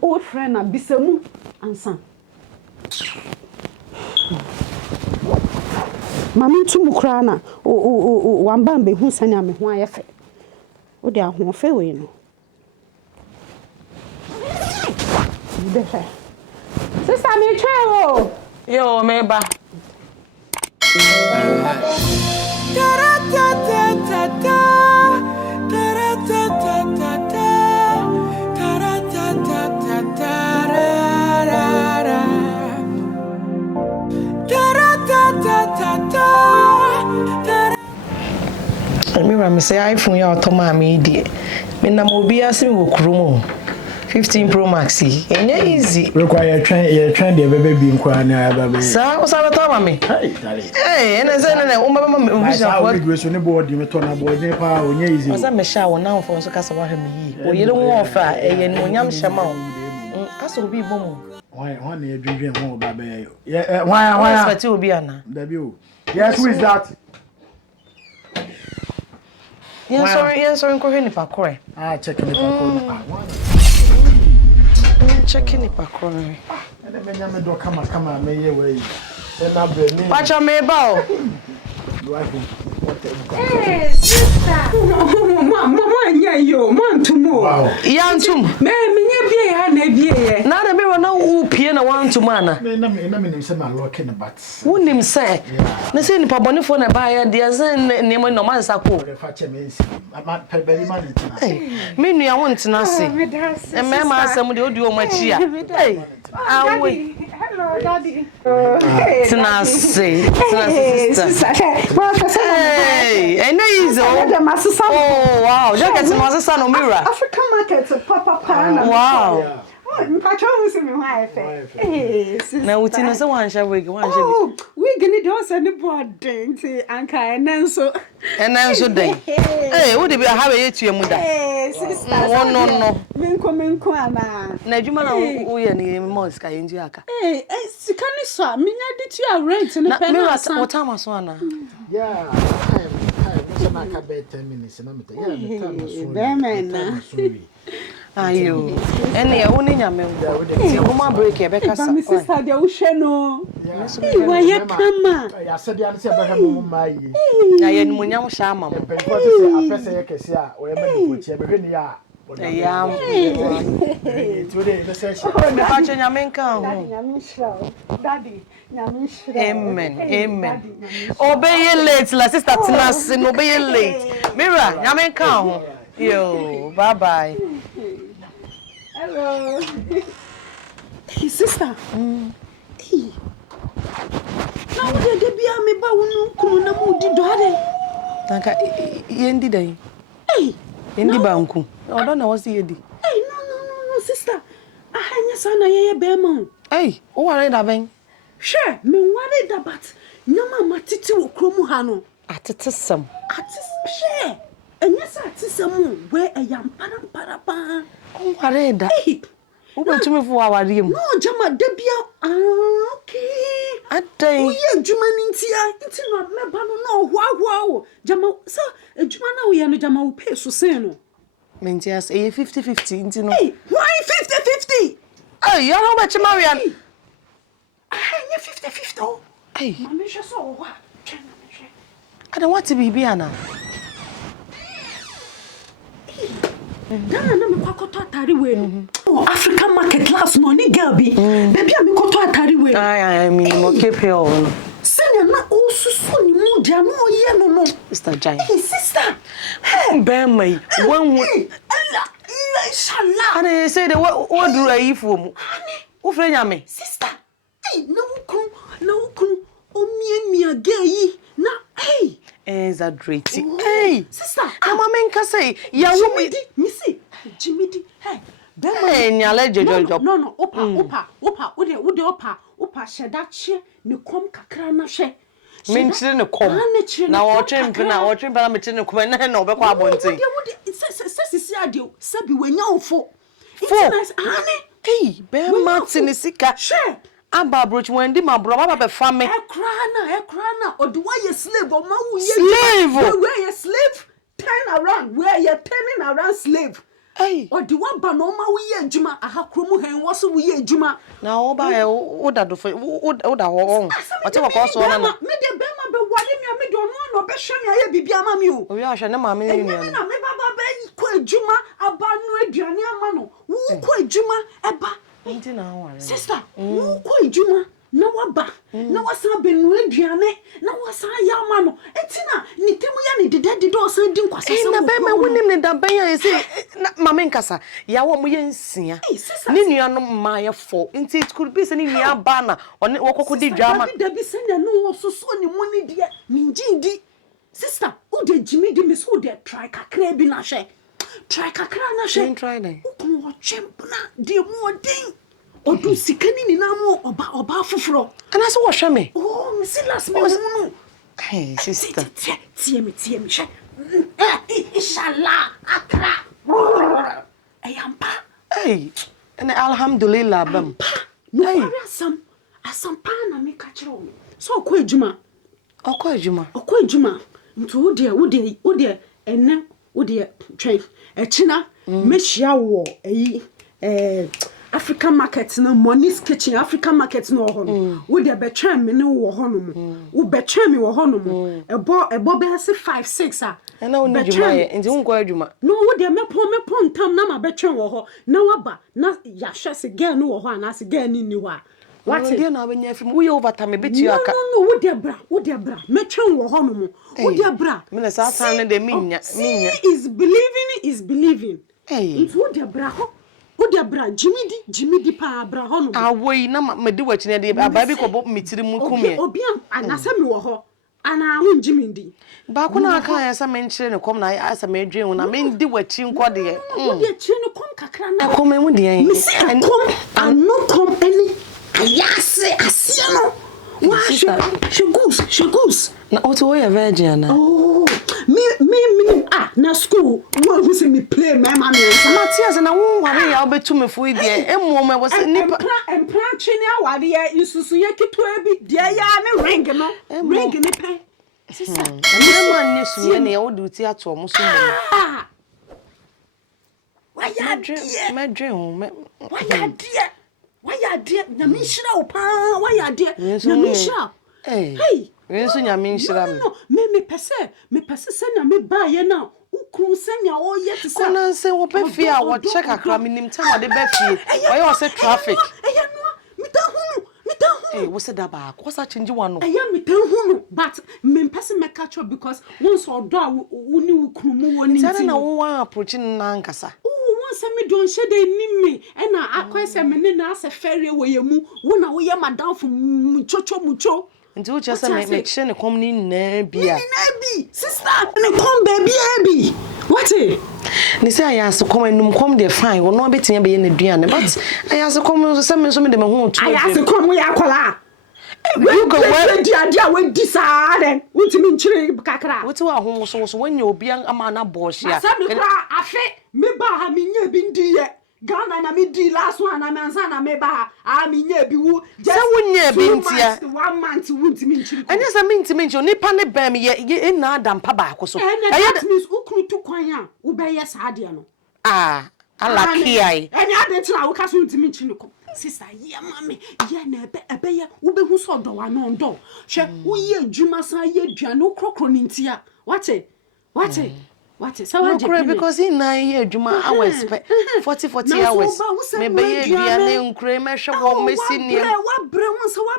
Old friend na bisemu ansan. Mami tumu kra na wamba mbe hu sanya me ho ayefe. O de ahofe we no. Befe. Sister me try o. Yo me ba. Da da da da da. Mira me say iPhone ya otoma me die. Me na mo bia se wo krumo. 15 Pro Max. Enye easy. Require train the baby be nkwa na baby. Sa o sa beto ma me. Hey, ene se ne o mama me vision for. I so ne board me to na board ne pa onye easy. O sa me sha wo na fo so kasa wa me yi. O yele wo ofa eye no nyam hyema o. Asa obi bom. Why na edwedwen ho ba be. Why expect obi ana. Yes, who is that? Yes, sorry, ko ni pakore. Check ni pakore. Check ni pakore. And me nyame do kama me ye we. E na bre me. Pacha me ba o. Hey, sister. Mama nya yo, man tumo. Wow. Yantum. Me nya bie ya na bie ye. Na da me na wo pie na wantum ana. Me na me say na lock in the bat. Wonim say. Na say nipa bonefo na ba ya de say ne mo no man sako. Fa che me nsi. Ma pe beli man ntina. Me nua won ntina se. E me ma asem de odi o machi a. Hey. Daddy. Hello, daddy. Tina se. Sister. Hey, and easy. Oh, wow. Just get some other son of Mira. African market, Papa. Wow. Patron see me wife. Hey, sister. Now we know so one shall we go. Oh, we gonna do us any board to Anka and then so day. Hey, would it be a hurry to your mother? Hey, sister. No. Minko ana. Na juma na wo ye ni Mosca in Jaka. Hey, sikani so me nya dit you rent in the penance. What time so ana? Yeah, I'm not about 10 minutes and I'm ayo ene ya woni nyame wo wo ma break e be kasa my sister dey wo hwe no wa ye kama ya said ya se be hwe ma yi ya ye nimu nyam sha ama mo because say apese ye kese a o ye ma ni fochi e be hwe ni ya ya today the session me pa che nyame nka ho nyame shira daddy nyame shira amen obey late la sister tina se no obey late Mira nyame nka ho yo bye hello hey sister hey now de bia me ba wonu kunu na mu di do ade tanka yendi dai hey yendi banku odo na wasi yedi hey no sister ahanya sana ye be ma hey o ware da ben hwe me ware da but nyama matiti wo kromu ha no atetesam hwe enya sa atisam we eyam para pa o ware da o betumi fu aware mu no jama da bia okay adai wo ye adwuma nintia nti no meba no hoahoa wo jama so adwuma na wo ye no jama wo pay so sen no mentias 50-50 nti no why 50-50 you know about Marian enya 50-50 oh mama hwe so wo ha twa na me hwe I don't want to be biana Dana na me kwakoto atare we no African market class no ni girl bi baby a me kwato atare we I mean mo kepe o senya na osusu ni mu dia no ye no Mr. Jai hey sister be mai wan Allah inshallah and say the what do I for mu wo fre nyame sister hey na wukun o mia girl yi na hey exaggerate hey sister mama menka say ya wo me see Jimmy hey hey nyale jojo no opa ode opa shedache ne kom kakra na hwe menchire ne kom na wo twempe na menchire ne kom na obekọ abonten sisi ade sabi wanya ofo hey be martin sika aba broach when di ma bro baba be fa me ekrana oduwa ye slave o ma wu ye slave where ye slave turn around where you turning around slave hey oduwa ba no ma wu ye adwuma ahakromu hen wo so wu ye adwuma na wo ba e wo da do fo wo da ho o te ko so na me de be ma be wale me do no be hwe me aye bibia ma mi o o ya hwe na ma me ni na me baba be ko adwuma aba no aduane ama no wo ko adwuma eba nti na ho are sister wo ko adwuma na waba na wasan benu aduane na wasan ya ama no etina ni temu ya ni dede o san di nkwasasa na be ma wonim ne da ben ya say mama nkasa ya wo mo ye nsia ni nua no ma ye fo nti it could be say ni nua ba na wo kokodi dwama da bi senya no wo soso ni mu ni de minjindi sister, who de Jimmy de Miss who de try kakra bi na hwe. Try kakra na hwe. Try then. Who ko chempna de mo din. Odu sikani ni na mo oba foforo. And I saw what show me. Oh, Miss last me no. Hey, sister. Tie me hwe. Inshallah, akra. Ayampa. Hey, and alhamdulillah bam. No, asam pa na me ka kire o. So ko adwuma. Okọ adwuma. Nto wo de enne wo de twen. Echina mehia wo African market no Money's kitchen African market no ho no. Wo de betwen me ne wo ho no mo. Wo betwen me wo ho no mo. Ebo be se 5 6 a. And now no adwuma ye. Nti wo nkọ adwuma. No wo de mepo ntam na ma betwen wo ho. Na waba na ya hwe se girl no wo ho ana se girl ni wo a. What dey na abenya from we overtime betu aka. No, wo de bra. Metwen wo ho no mo. Wo de bra. Me na sa time de minya. Is believing. Hey. It's wo de bra ho. Wo de bra Jimmy di pa bra ho no. Awoi na me de wachi na de ababi ko bo mitiri mu kumie. Obi anasa me wo ho. Ana wo Jimmy di. Ba ko na aka ya sa me nkyere ne kom na asa me adwen na me ndi wachi nko de. Wo de kyere ne kom kakra na. Kom mu de yan. I'm not come any ayase asiano. She goes. Na oto we virgin na. Oh, me na school. Wo who say me play my mama. Matias na wo ware ya obetu me fo ide. Emu me wo say nipa. Empra twene aware ya isusu ye kitoa bi de ya ne ring no. Ring ni pe. Sisa. Me man ne suye ne ya wo duti ato mo so mo. Why ya me ho me. Why ya dear? Na me shira o pa. Why ya dear? Na me shira. Hey. We nso nyame nhira me. No, me pese se na me ba ye na. Ukun se nya o ye te se. Kona nse wo pe fie a wo check akra me nim time de be fie. Why you say traffic? Eya no, me ta hunu. Hey, wo se da ba. Ko sa change one no. Eya me ta hunu, but me pese me catch up because once odo a wo ni ukun mu woni nti. Tell na wo wan approach na nkasa. Se me don she dey nim me e na akwese me ne na ase fere we yemu wo na wo ye madam fu mucho nti wo chese me kye ne kom ni na bia sister ne kom baby what ni say ayase kom enum kom de fine wo no betia be ye ne duane but ayase kom se me so me de me ho tu ayase kom ya kwala you go where dia we disade wutimi nchire kakra wuti wa ho so wanya obi ama na bohia asa me kra afe me ba ha me nya bi ndiye Ghana na me di last one na mensa na me ba ha me nya bi wu just wunya bi ntia 1 month wutimi nchire anya sa me ntimi ncho nipa ne ba me ye na adam pa ba akoso that means ukru tu kwan a wo be ye saade no ala kiai anya ade tira wo kaso ntimi nchire ko sister ye mama ye na ebe ye wo be hu so do wa no ndo hwe wo ye adwuma san ye aduane wo krokro ni ntia what so what because he na ye adwuma hours 40 hours me be ye aduane nkure me hwe wo mesi ni wa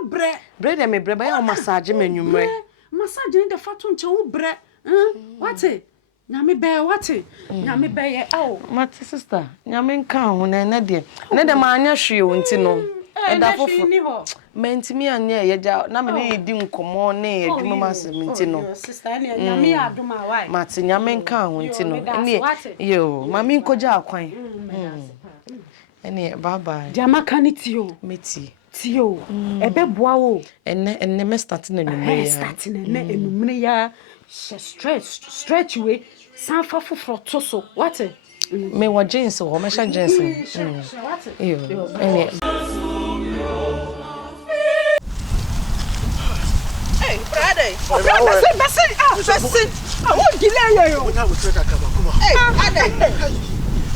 bre bre me bre ba ya massage menwumre massage ni de fato nche wo bre nyame be ye mat sister nyame nka ho na de ma anya hwe o nti no eda fofo mentimi anya ye ja na me ne di nkomo ne edwuma masem nti no sister ne nyame adoma why mat nyame nka ho nti no ne yo mami nkoja akwan ene bye dia makani tio meti tio ebe boa wo enne me start na numre ya start na enumre ya stretch we sanfa foforo to so what me wa jeans ho me sha jeans yo ene Friday. Person. I won't delay you. Hey, Friday.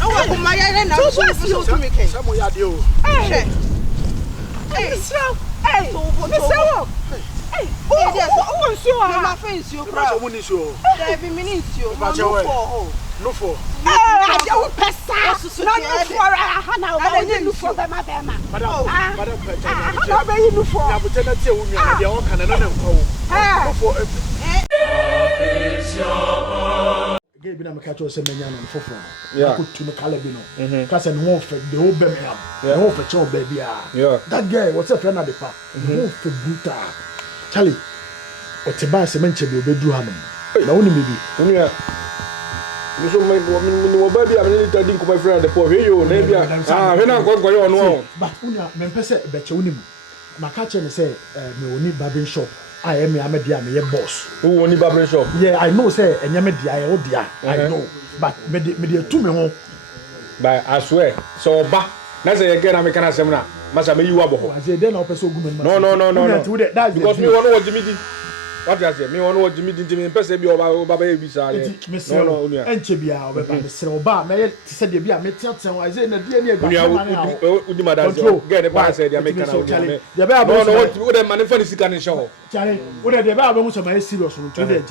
I want to my yard now. So to me. Some of you. Hey, so. Hey, so. Hey, oh, so my face you proud. Every minute you. No for. I don't pass. Not for Hannah. I didn't look for them. Madam, how are you look for? I will tell you, you are can Gave me a catch or some man and for to the Calabino. Cast and wolf the old Birmingham. The wolf for your baby. Yeah. That guy was a friend of the park. Wolf for Buta. Charlie, what's a bass cemetery will be Druhaman. Na woni me bi. Unia. Miso me wo baby am ni tadi ko my friend the poor yo na bia. Ah, we na nko yo no. But unia me pese be che woni mu. Maka che ne say me oni barbering shop. I am Amedia, me boss. Who only barber shop? Yeah, I know, say, and Yamedia, Odia, I know. But me to me home. But I swear, so ba. That's again, I'm a kind of seminar. Masa me you abo. I say then also good. No. That's because me want what Jimmy did. What I say, me want what Jimmy did. Jimmy person be over baby side. No. Enchebia, Oba, Mr. Oba, me said the Bia, me tell I say, the DNA. Udi madam get the pass say they make an out. The no what the money for the can show. Charlie, what the Bible was my serious to the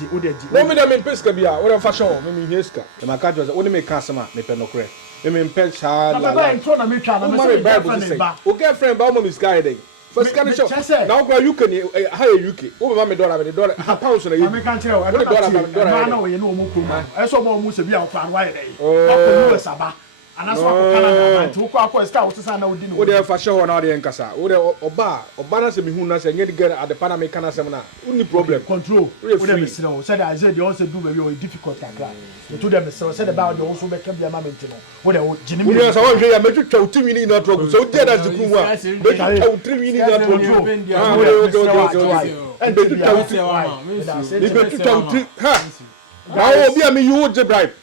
no me dem pesca bia, what fashion, me heska. The market was only make customer, me pen no cre. Me pen child. I'm trying to make a Bible say. O girlfriend ba mo misguiding. First can show. Now go you can hire UK. O ma me $1 pounds na you. I can't tell. I don't know you know mo kuma. I saw mo se bia kwa why dey. Ko US aba. Ana so ko Canada to ko akọ star wo say na odi no. O dey fashion ho na dey nkasa. O dey oba na se me hu na se nye get at the pan American sem na. Only problem. Control. O dey me say o said I say dey also do very difficult kakra. O to dem say said about dey also be can be amament no. O dey jini me. O dey say o hwe ya me twetwa 2 minutes na trouble. So o dey that ziku a. Be twetwa 3 minutes na trouble. Ah, okay. And be twetwa 3. Be twetwa 3. Ha. Now obi am you would bribe.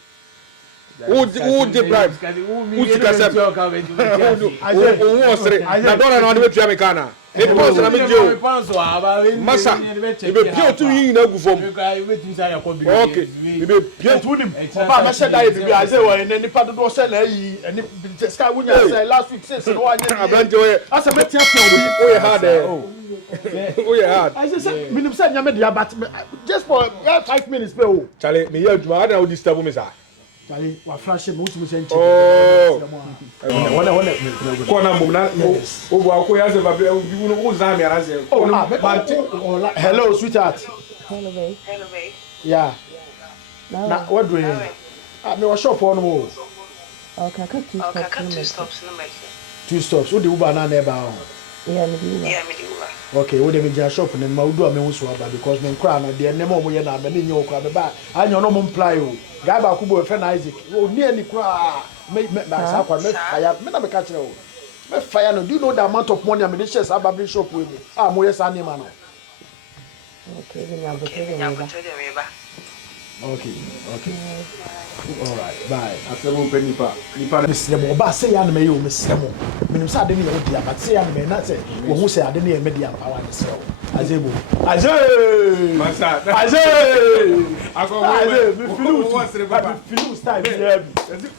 Who the bribe? Who the cassette? Who was it? I don't know what you can. It was a major. Massa, you be pure to you in a good form. Okay, you be pure to him. I said, I say, and any part of the sell, and the sky when you say last week says, no, I went away. As a better we had we had. I said, Minimum said, Yamedia, but just for 5 minutes, Bill. Charlie, me here to add out this taboo, Miss. Charlie, what flashing most of the oh, hello, sweetheart. Hello, babe. Yeah. Now, what do you? I was shop on the wall. Okay, I cut 2 stops. 2 stops. What do you buy now? Yeah, me do. Okay, what do you shop and then my do me also because men crown at the end of the year, and your crab back. I know no ply. Gaba Kubo friend Isaac. Oh, nearly cry. Make fire. Me na be catch you. Me fire no. Do you know the amount of money I'm in the shares Abba shop with me? Ah, mo yes ani man. Okay, then I'll go to Okay. All right. Bye. Asemo penipa. Nipa me sremo ba say ya na me yo me sremo. Menim say ade ne yo dia but say ya na me na say wo hu say ade ne me dia pa wa ne sremo. Azebo. Masa. Ako me filu style here.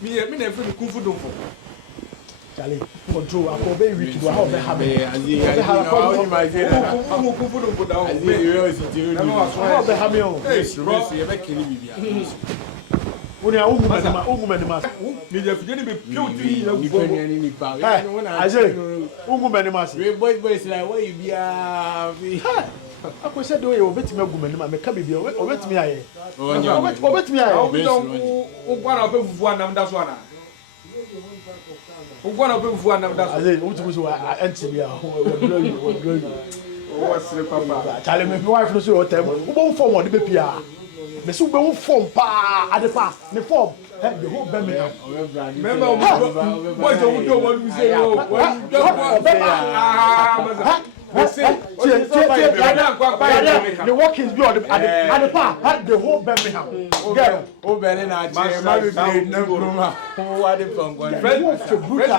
Me na fi kufu do for. Charlie, control. Ako be weak do how be have. Kufu do for down. How be have you? You be killing me. Oni a umu manima. Me dey fit be pure to you. Ni pa. Aje. Umu manima. We boys like where you be Ako said do you obetimi agu manima me ka bibia obetimi aye. Obetimi aye. O gwa na ope fufu anam da so ana. O gwa na ope fufu anam da so. Aje, uti so anti bia. O wasre papa. Chale me wife no so hotel. Wo bon form o de be pia. Me so be wo form pa adepa. Ne form the whole Birmingham. Remember what you do what we say the workings be at the park the whole Birmingham. Girl, oh Berlin na che ma be play no broma. What the from one. Friend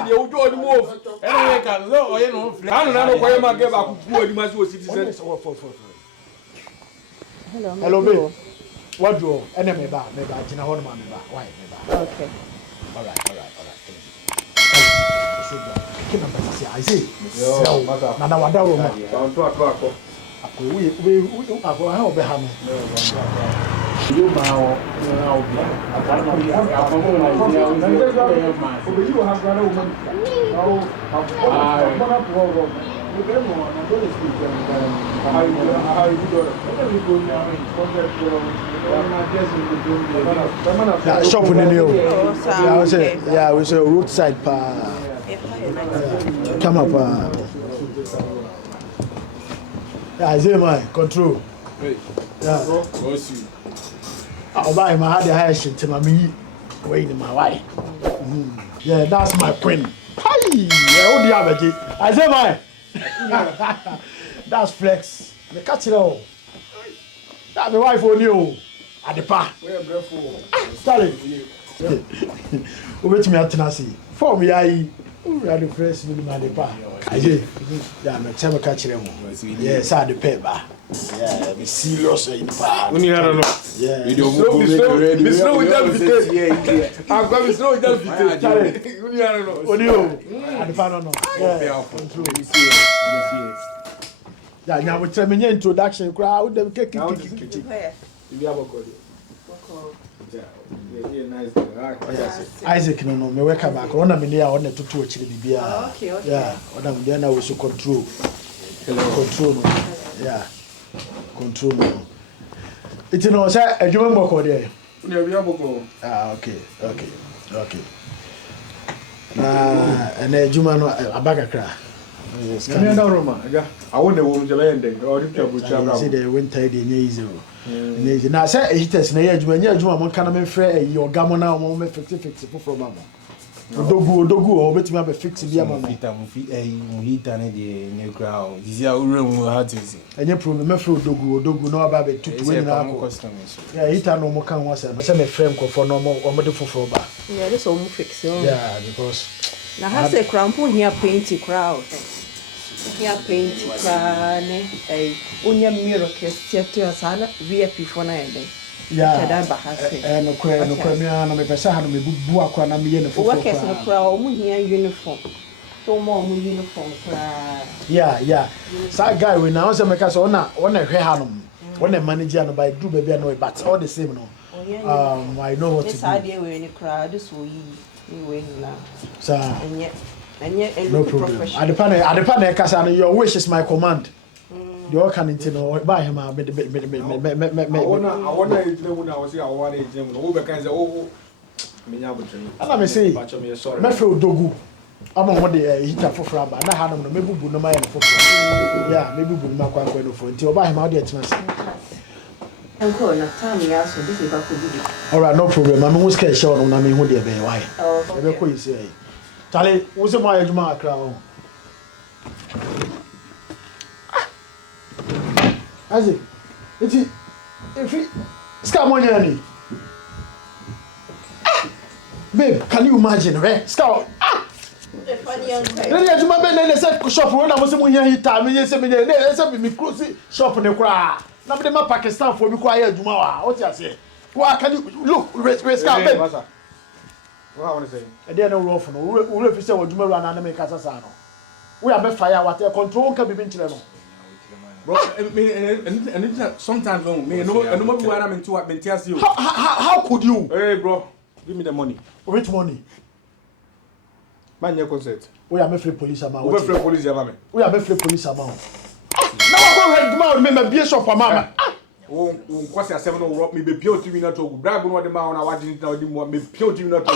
you do the move. Anyway can no oye no free. Anu na no koye ma get back ku odi ma so citizen. Hello babe. What do? Enemy ba, me ba jina ho no ma me ba. Why me ba? Okay. All right. So kina ba say I say. Na na wada ro ma. Ako. Ako we ako ha obe ha me. You ma o na obi. Akara bi afọ mo na Nigeria o se ma. Obe you have gone over. Oh, you get more na go speak how you do every go now yeah, shop in the yeah, we say roadside pa. Come up yeah, I say my control. Hey. Yeah. What's you? I'll buy my hard hash to me. Wait in my wife. Yeah, that's my queen. Hi, yeah, what do you have? I say, my. That's flex. The catch it all. That's my wife on you. At the pa. Sorry. Over to me at Tennessee. For me, I are the first with my depa. Yeah, I'm a time catch them. Yes, I the paper. Yeah, be serious in the bar. Yeah, you don't be slow with them. Yeah, I'm going to slow with them. I don't know. Yeah, now we tell me introduction. Crowd them kick. Isaac, no, me wake back. One of me there on the tutu actually be. Okay. Yeah, one of them now we should control. Yeah. Control. It's no say a human book there. Okay. And a human a bag cry. I want the woman to land or the winter easy. Now say it is near you can fair your gamma moment 50 for mama. Dogu or bet me have a fix the amount of heat and the new crowd. This is our room how to see. And you problem dogu no about it to customers. Yeah, it no more can once and send a frame for no more or for bar. Yeah, this all fix. Yeah, because now has a crampon here painty crowd. Here painty crowd, a unya mirror case to us, VIP for 9 days. Yeah, and no cranium, me pesa me bua kwa na me for work as no crowd, here uniform. So more uniform. Yeah. So guy we now say make us on a hanom. When a manager by do baby no but all the same no. I know what to do. This idea we in the crowd this we now. So no problem. At the pan kasa your wish is my command. You all can know buy him a bit. I want to say, Metro Dogu. I'm on what they hit for Fraba, and I had him maybe no my for. Yeah, maybe my quack for until buy him out there. All right, no problem. I'm always catch on. I mean, what they be why? Oh, you say, Charlie, what's my crowd? Isaac, if he scam money, babe, can you imagine, right? Scout. Then my bed said shop when I was here. He told me, yes, I said, me close shop in the crowd. Now, my Pakistan for me quiet. What you say? Why can you look? Scout, babe. What I want to say, I didn't know from who if you say what you run and make us a we are fire, what control can be been to. Bro, and sometimes no I'm into what Bentias you. How could you? Hey, bro, give me the money. Which money? Man, your concert. We are free police amount. We are free police amount. We are free police amount. Now I go ahead, remember, be a shop for mama. Oh, what's your 7 or me be pure to me not to brag on the man. I want to be pure to me not to.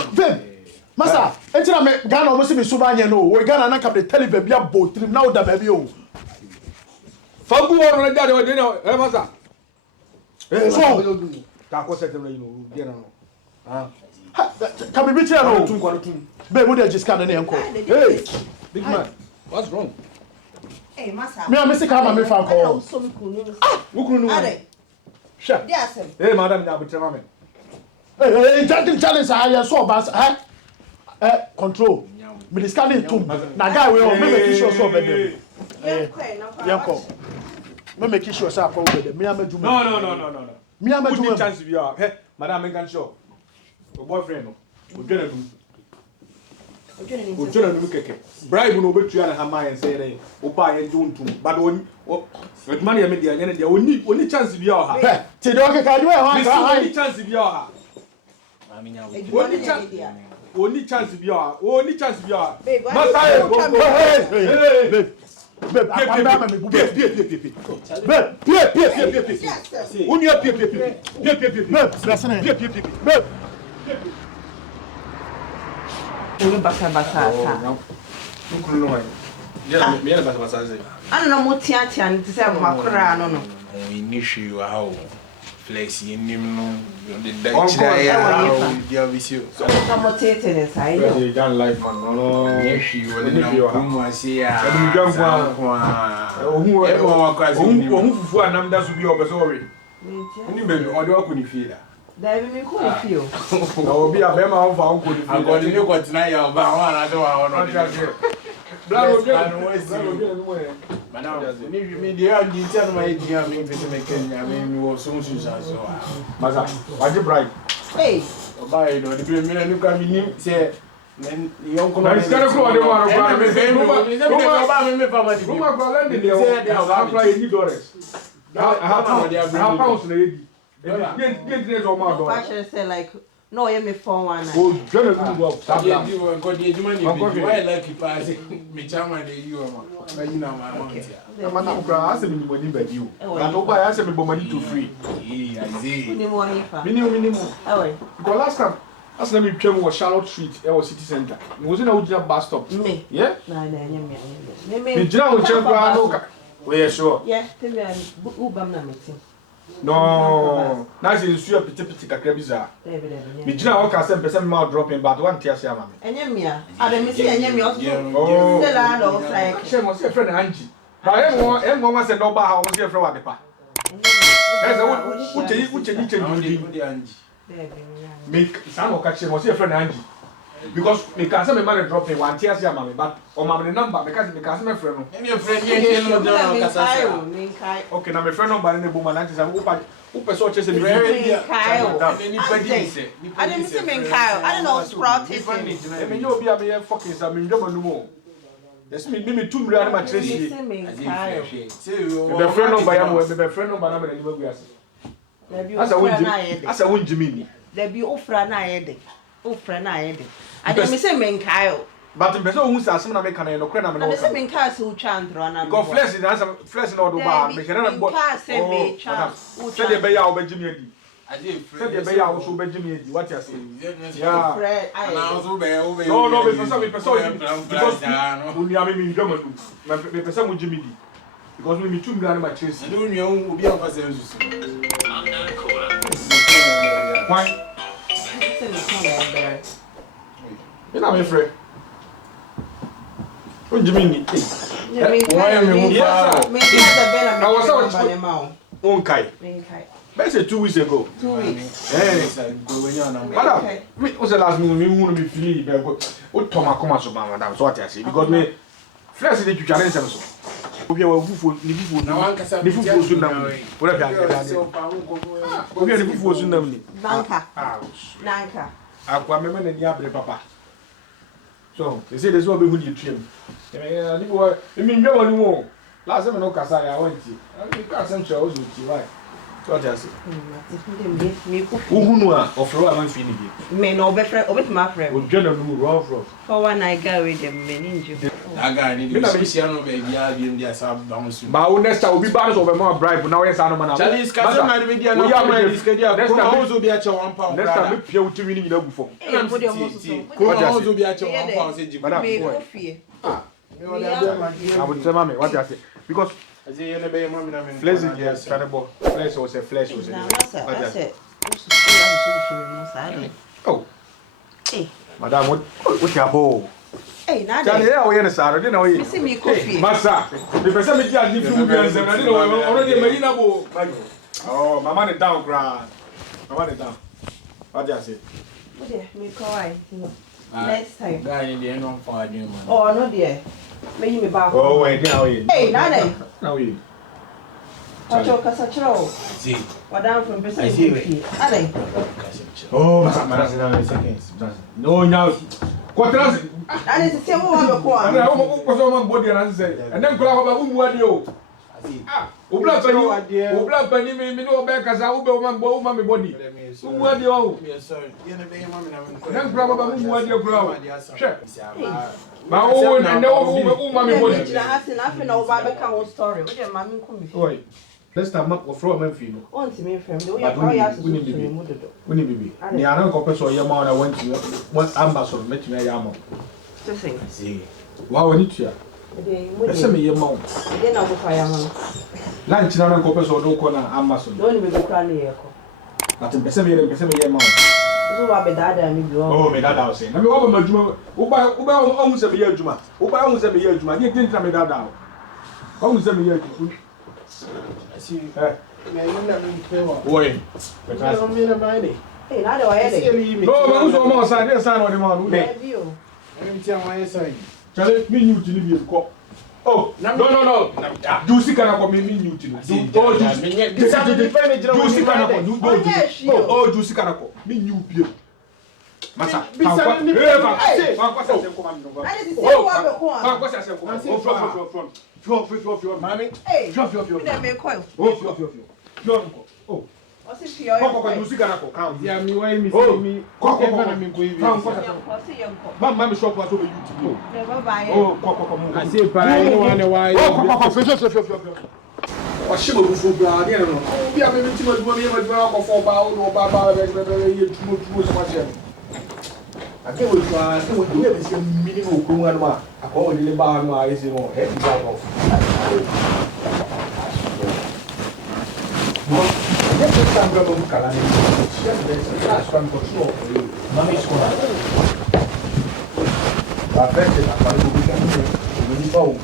Master, until I make Ghana almost be so bad, no. We got an account, tell you, baby, I'm both now that baby. Fagu or that or dinner, Master. So, Taco said, you know, can we be here? Baby, what just got an uncle? Hey, big man, what's wrong? Hey, Master, me, I'm Mr. Kama, me found call. Who couldn't know? Sure. Yes, hey, madam, now be tell me. Hey, challenge, I saw Bass, control. Me the scanning too. Na guy we on me make sure so be there. Yanko. Me make sure so akwa be there. Me amadu. No. Me amadu. Good chance be ah. Hey, madam me can show. Your boyfriend no. Ojena no keke. Bribe no betu na hama yen say dey. Opa yen tuntum. But oni with money me dey yen dey oni chance be ah. Hey, ti do keke do e ho. Oni chance be ah. Mami nya we. Oni chance. Only chance be your Master, hey. flexi him no the Dutch dia visio so come rotate inside you don't like man no yes you will know come say ah e dum ohun fufu anam da so bi obeso we ni be ode wa ko ni fie da da bi mi ko ni fie o na obi abema ho fa ho ko ni fie agodi ni ko tina ya ba wa na do wa no Bravo, Madam, me dia di tell my dia me pese me Kenya me wo so so so. Maza, waje bribe. Hey, Oba do de me no ka minim se men yon ko na iskare ko ade waro kwa me se me fa ma di. Ruma kwa lende de o apply any dollars. Ha pounds na yedi. Get o ma dollars. fashion say like no you me phone one. Oh, jona ku go up. Yeah, you go di ejuma ni bi. Why like it pass me chama de you ma. Na you na ma ma tia. Na mana ukra ase me money ba di o. Na to buy ase me bo money to free. Eh, I see. Ni mo ni fa. Minimum. Oh. Because last time as na me twem was Charlotte Street, e was City Center. Me was na ujira bus stop. Me. Yeah? Na nyame. Me jira wo chen kwa no ka. We sure. Yeah, tell me ubam na meeting. No, na se nsu ya piti kakra bi za. Me jina wo ka se mpese me ma dropping but one tia se ama me. Enyemia. Ade me say enyemia also. Oh. Still and also like. She mo se friend Angie. Ha em mo se no ba ha mo se friend wa depa. Ese wo change. Me san o ka che mo se friend Angie. Because me can say me man dropping one tia se ama me but o ma me number me can say me friend no. Any friend here no do kasa. Okay, na me friend number ne bo ma na say who person chase me Kyle. Any pedi say. I didn't see me Kyle. I don't know sprout it. E me no bi a me fucking say me ndoma no mo. Yes me two million ma trace. Kyle. The friend number ya mo be friend number na me na gu ase. Asa won jimi ni. There be ofra na yede. Ofra na yede. I didn't say me Kyle. But in person who say asem na me kan no kra na me no. I say me Kyle so chandro na. Go flex na flex na do ba me kra na bo. Say me chan. Say de be ya o be jimi adi. Say de be ya o so be jimi adi. What you say? Yeah. Na also be No, me person because we are me ndoma do. Me person mo jimi di. Because me 2 million ma trace. I don't know obi am fast ensu. Why? You know me friend. O jimi ni. Why am me move? Me I was on kai. But say 2 weeks ago. 2 weeks. Madam, me was the last me who me feel be go. O toma come so madam, so what I say because me fresh dey tware nsem so. Obi wa fufu ni fufu na wan kasa ni fufu so nam. Ora bia bia. Obi ni fufu so nam ni. Nanka. Akwa me na ni abre papa. So, they say there's no be who you train. Eh, people me ndwa ni mo. Last time no kasa ya wanti. I can't say so why. What I say? Who know ofro am fi ni bi. Me no be friend, obi my friend. O jena no raw fro. For one I go with them meninju. That guy need to see no be dia bi dia sa bounce. Ba o next time obi ba no be more bribe na we say no man. Charlie is kasa ma be dia na come and iska dia. Ko ma ozo bi a che 1 pound. Next time me pia uti wini nyina gu fo. Eh, mo de mo so. Ko ma ozo bi a che 1 pound say jibu. Me go fie. Me wala dia ma dia. I would tell me what I say because I say you be mama na me. flesh is yes, terrible. Flesh was a flesh was Now a. that's it. Oh. Hey. Madam, what youabo? Hey, na Charlie, dey. yeah, we na saro, dey na we. Me see me coffee. Massa, the person make you give you bills and I don't know already me na bo. Oh, mama ne down gra. Mama ne down. What you say? Me call next time. Guy need dey no for adwin man. Oh, no there. Me you me back. Oh, wait, now we. Hey, na dey. Now we. Pacho kasachro. See. Madam from person. I see we. Ade. Oh, madam, seconds. No, now. Quatras. Ade se se mo wa be ko And I was on body and say. And then kula ba mu ade o. Ah, obla pani me no be kasa wo be o man bo me body. Mu ade o. Sorry. You know be mama na me. Then kula ba mu ade kula. Sure. Ma o and o ma me body. Jira hase na afi na wo ba be ka wo story. Wo de ma me ko mi. Oi. Next time we throw man feel. On ti me frame. Wo ya ko ya so me mudodo. Woni bibi. Ni aran ko peso ye ma na want you. What ambassador met me ya mo. To sing. See. Wa woni tua. Ese me ye ma. Ede na wo fa ya ho. Lunch na ran ko peso do ko na ambassador. No ni be kra na ye ko. But the person here, man. So what be that me do? Oh, me that I was saying. I mean, what about Juma? Uba almost a year Juma. Uba almost a year Juma. You didn't tell me that now. Almost a year. I see. Me na me pewa. Oi. Because me na mind. Hey, na do I dey. No, but who's almost I didn't sign on the man. Who dey? I'm telling my sign. Charlie, me new to live here. Oh, no. Juicy can I come in new to live. Oh, Juicy can I come. Oh, Juicy can I come. Me new here. Masa. I can't wait for do a minimum Kunga. I call the bar no I say more head off. Yes, I'm going to Calais. Yes, I'm control. Money score. I bet it. I'm going to be going to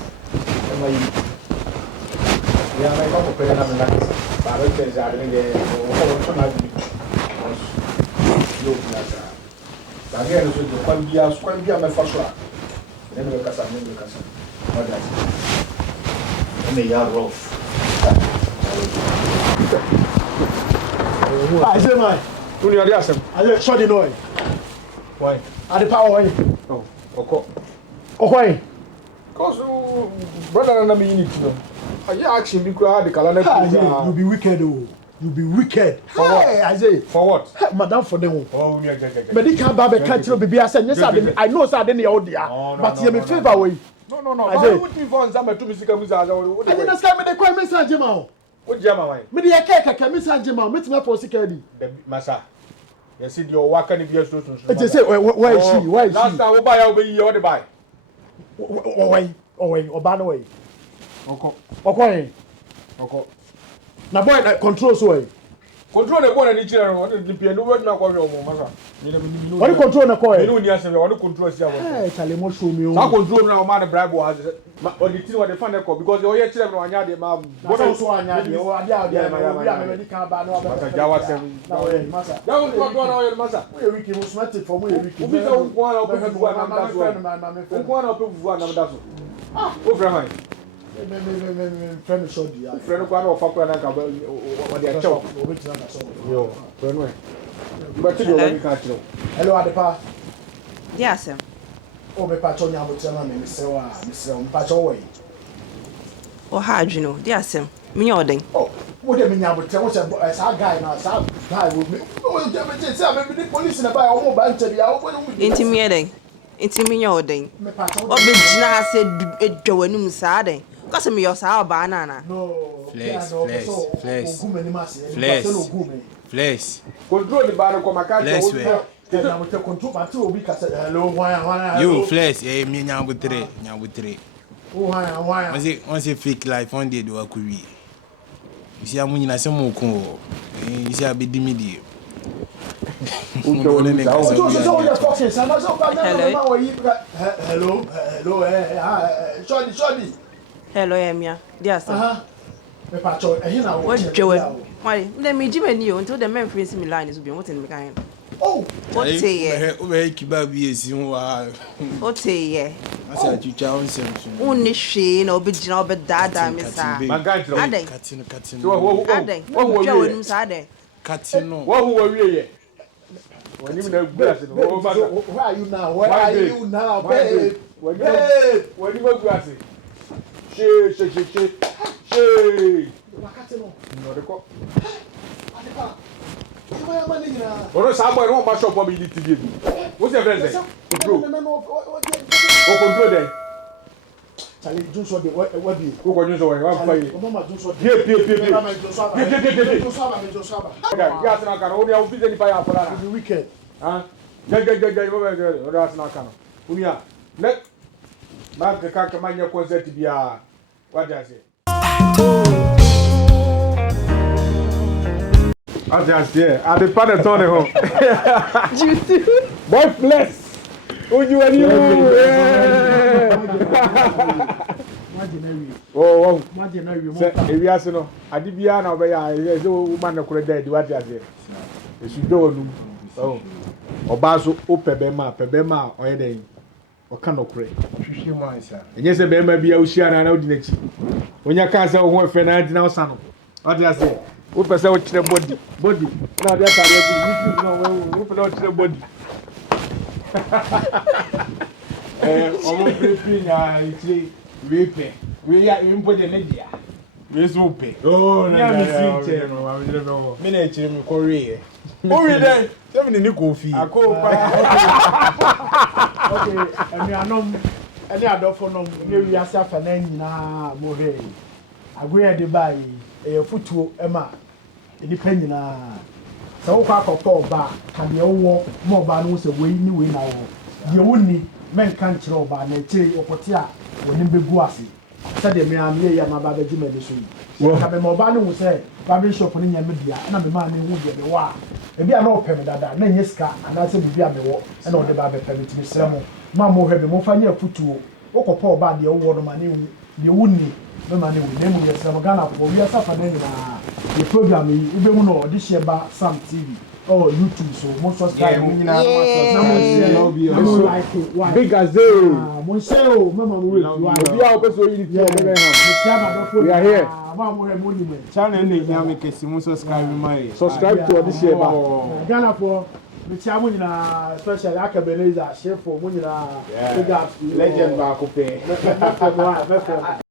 yeah, I got to pay another night. But I don't think I'm going to again, so the one year, my first one. Then we can what does it? And they are rough. I say, man. Who are you asking? I say, shut the noise. Why? Are the power away? Oh, okay. Oh, why? Because, brother, and I mean, you know, I actually be the calendar. You'll be wicked, oh. You'll be wicked. For what? I say. For what? Madam, for them. Oh, yeah. Medical barber can't tell baby. I said, yes, I know, sir, I didn't know there. But you have a favor way. No. I say, what you want? I'm a 2 music. I didn't say, me the coin, Mr. Jimao. What Jama? Me the cake, Mr. Jimao, meet me for security. Massa. You see, your work can be a solution. It's say, where is she? Where is she? Last time, buy, I'll be your buy. Away, or ban away. Okay. Now, boy, that controls way. Control the one and each other. What is the piano? What now? What you control the coin? You know, yes, I want to control yourself. Hey, Charlie, more show me. I control now, man, the bribe was or the thing what they find because the other children on your mom. What also on your medical ban or Massa. Don't go on, Massa. We can sweat it for me. We don't want to have one of ah, over my friend showed you. Friend of one of what they are choking. Yo, friend. But you don't catch you. Hello, Adepa. Yes, sir. Oh, me patch on your hotel, Mr. Patch away. Oh, how do you know? Yes, sir. Me ordering. Oh, what do you mean? I would tell us as our guy now, some guy will be. Oh, maybe the police in a buy all bunch of the intimidating. Intimidating. What did Gina said? It go in Sade. Because me your sour banana. No, Flex. Control the bar of my car. You flex, me nyabutre. Once a fake life, one day do a query. You see, I'm winning a some more. You see, I'll be dimidi. Hello. Hello, Emia. Yes, sir. What Joe? Why, let me give you until the men face me line is being what in the kind. Oh, what say ye? Keep up years. What say ye? I said you chow something. Only she no be job, but dada, Miss Ade. Catino. What were we? When you know, where are you now? Where are you now, babe? When you go grassy. She. No, the cock. Or somewhere on my shop, what you to give. What's your friend? Control them. Charlie, do so the what be? Who got you so I fight. Here. Yes, I can only have been by for wicked. Huh? Get, that's not kind of. Unia, let Mark the Kakamania concert to be a what does it? I just at the panel turn home. Boy bless. Oh you and you. Oh, if you ask no, I did be an over here. So woman no could dead. What you say? If you don't oh, Obaso, Pebema, or anything. Or cannot pray. And yes, a baby be ocean and out in it. When you can't say one friend, I didn't know son. What do I say? Who pass out the body? Now that's how you know, who put out the body. Almost free, we pay. We are in put the media. We pay. Oh, no, miniature Korea. Oh, we there. 7 in coffee. I call. Okay, and you are no any other for no. You are self and then na more. I go at the buy a foot to Emma. Independent. So, Paul bar can be all more bands away new in our. The only men can't throw by nature or potia when in Beguasi. Said the man, my baby medicine. Well, have a mobile who said, Babby shop in your media, and I'm a man who would be the war. Maybe I know Pemmy that, Neska, and I said, be at the war, and all the Babby Pemmy to be sermon. Mamma have a more funny foot to walk up by the old woman, the wooden, no money with them, yes, Samagana, for we are suffering the program, even know this year by some TV. Oh, YouTube, so most of the time, big as they Monsieur, Mamma, we are here. Subscribe to this year. Ghana for the Chamun, special Acabeliza, chef for Munina, legend back.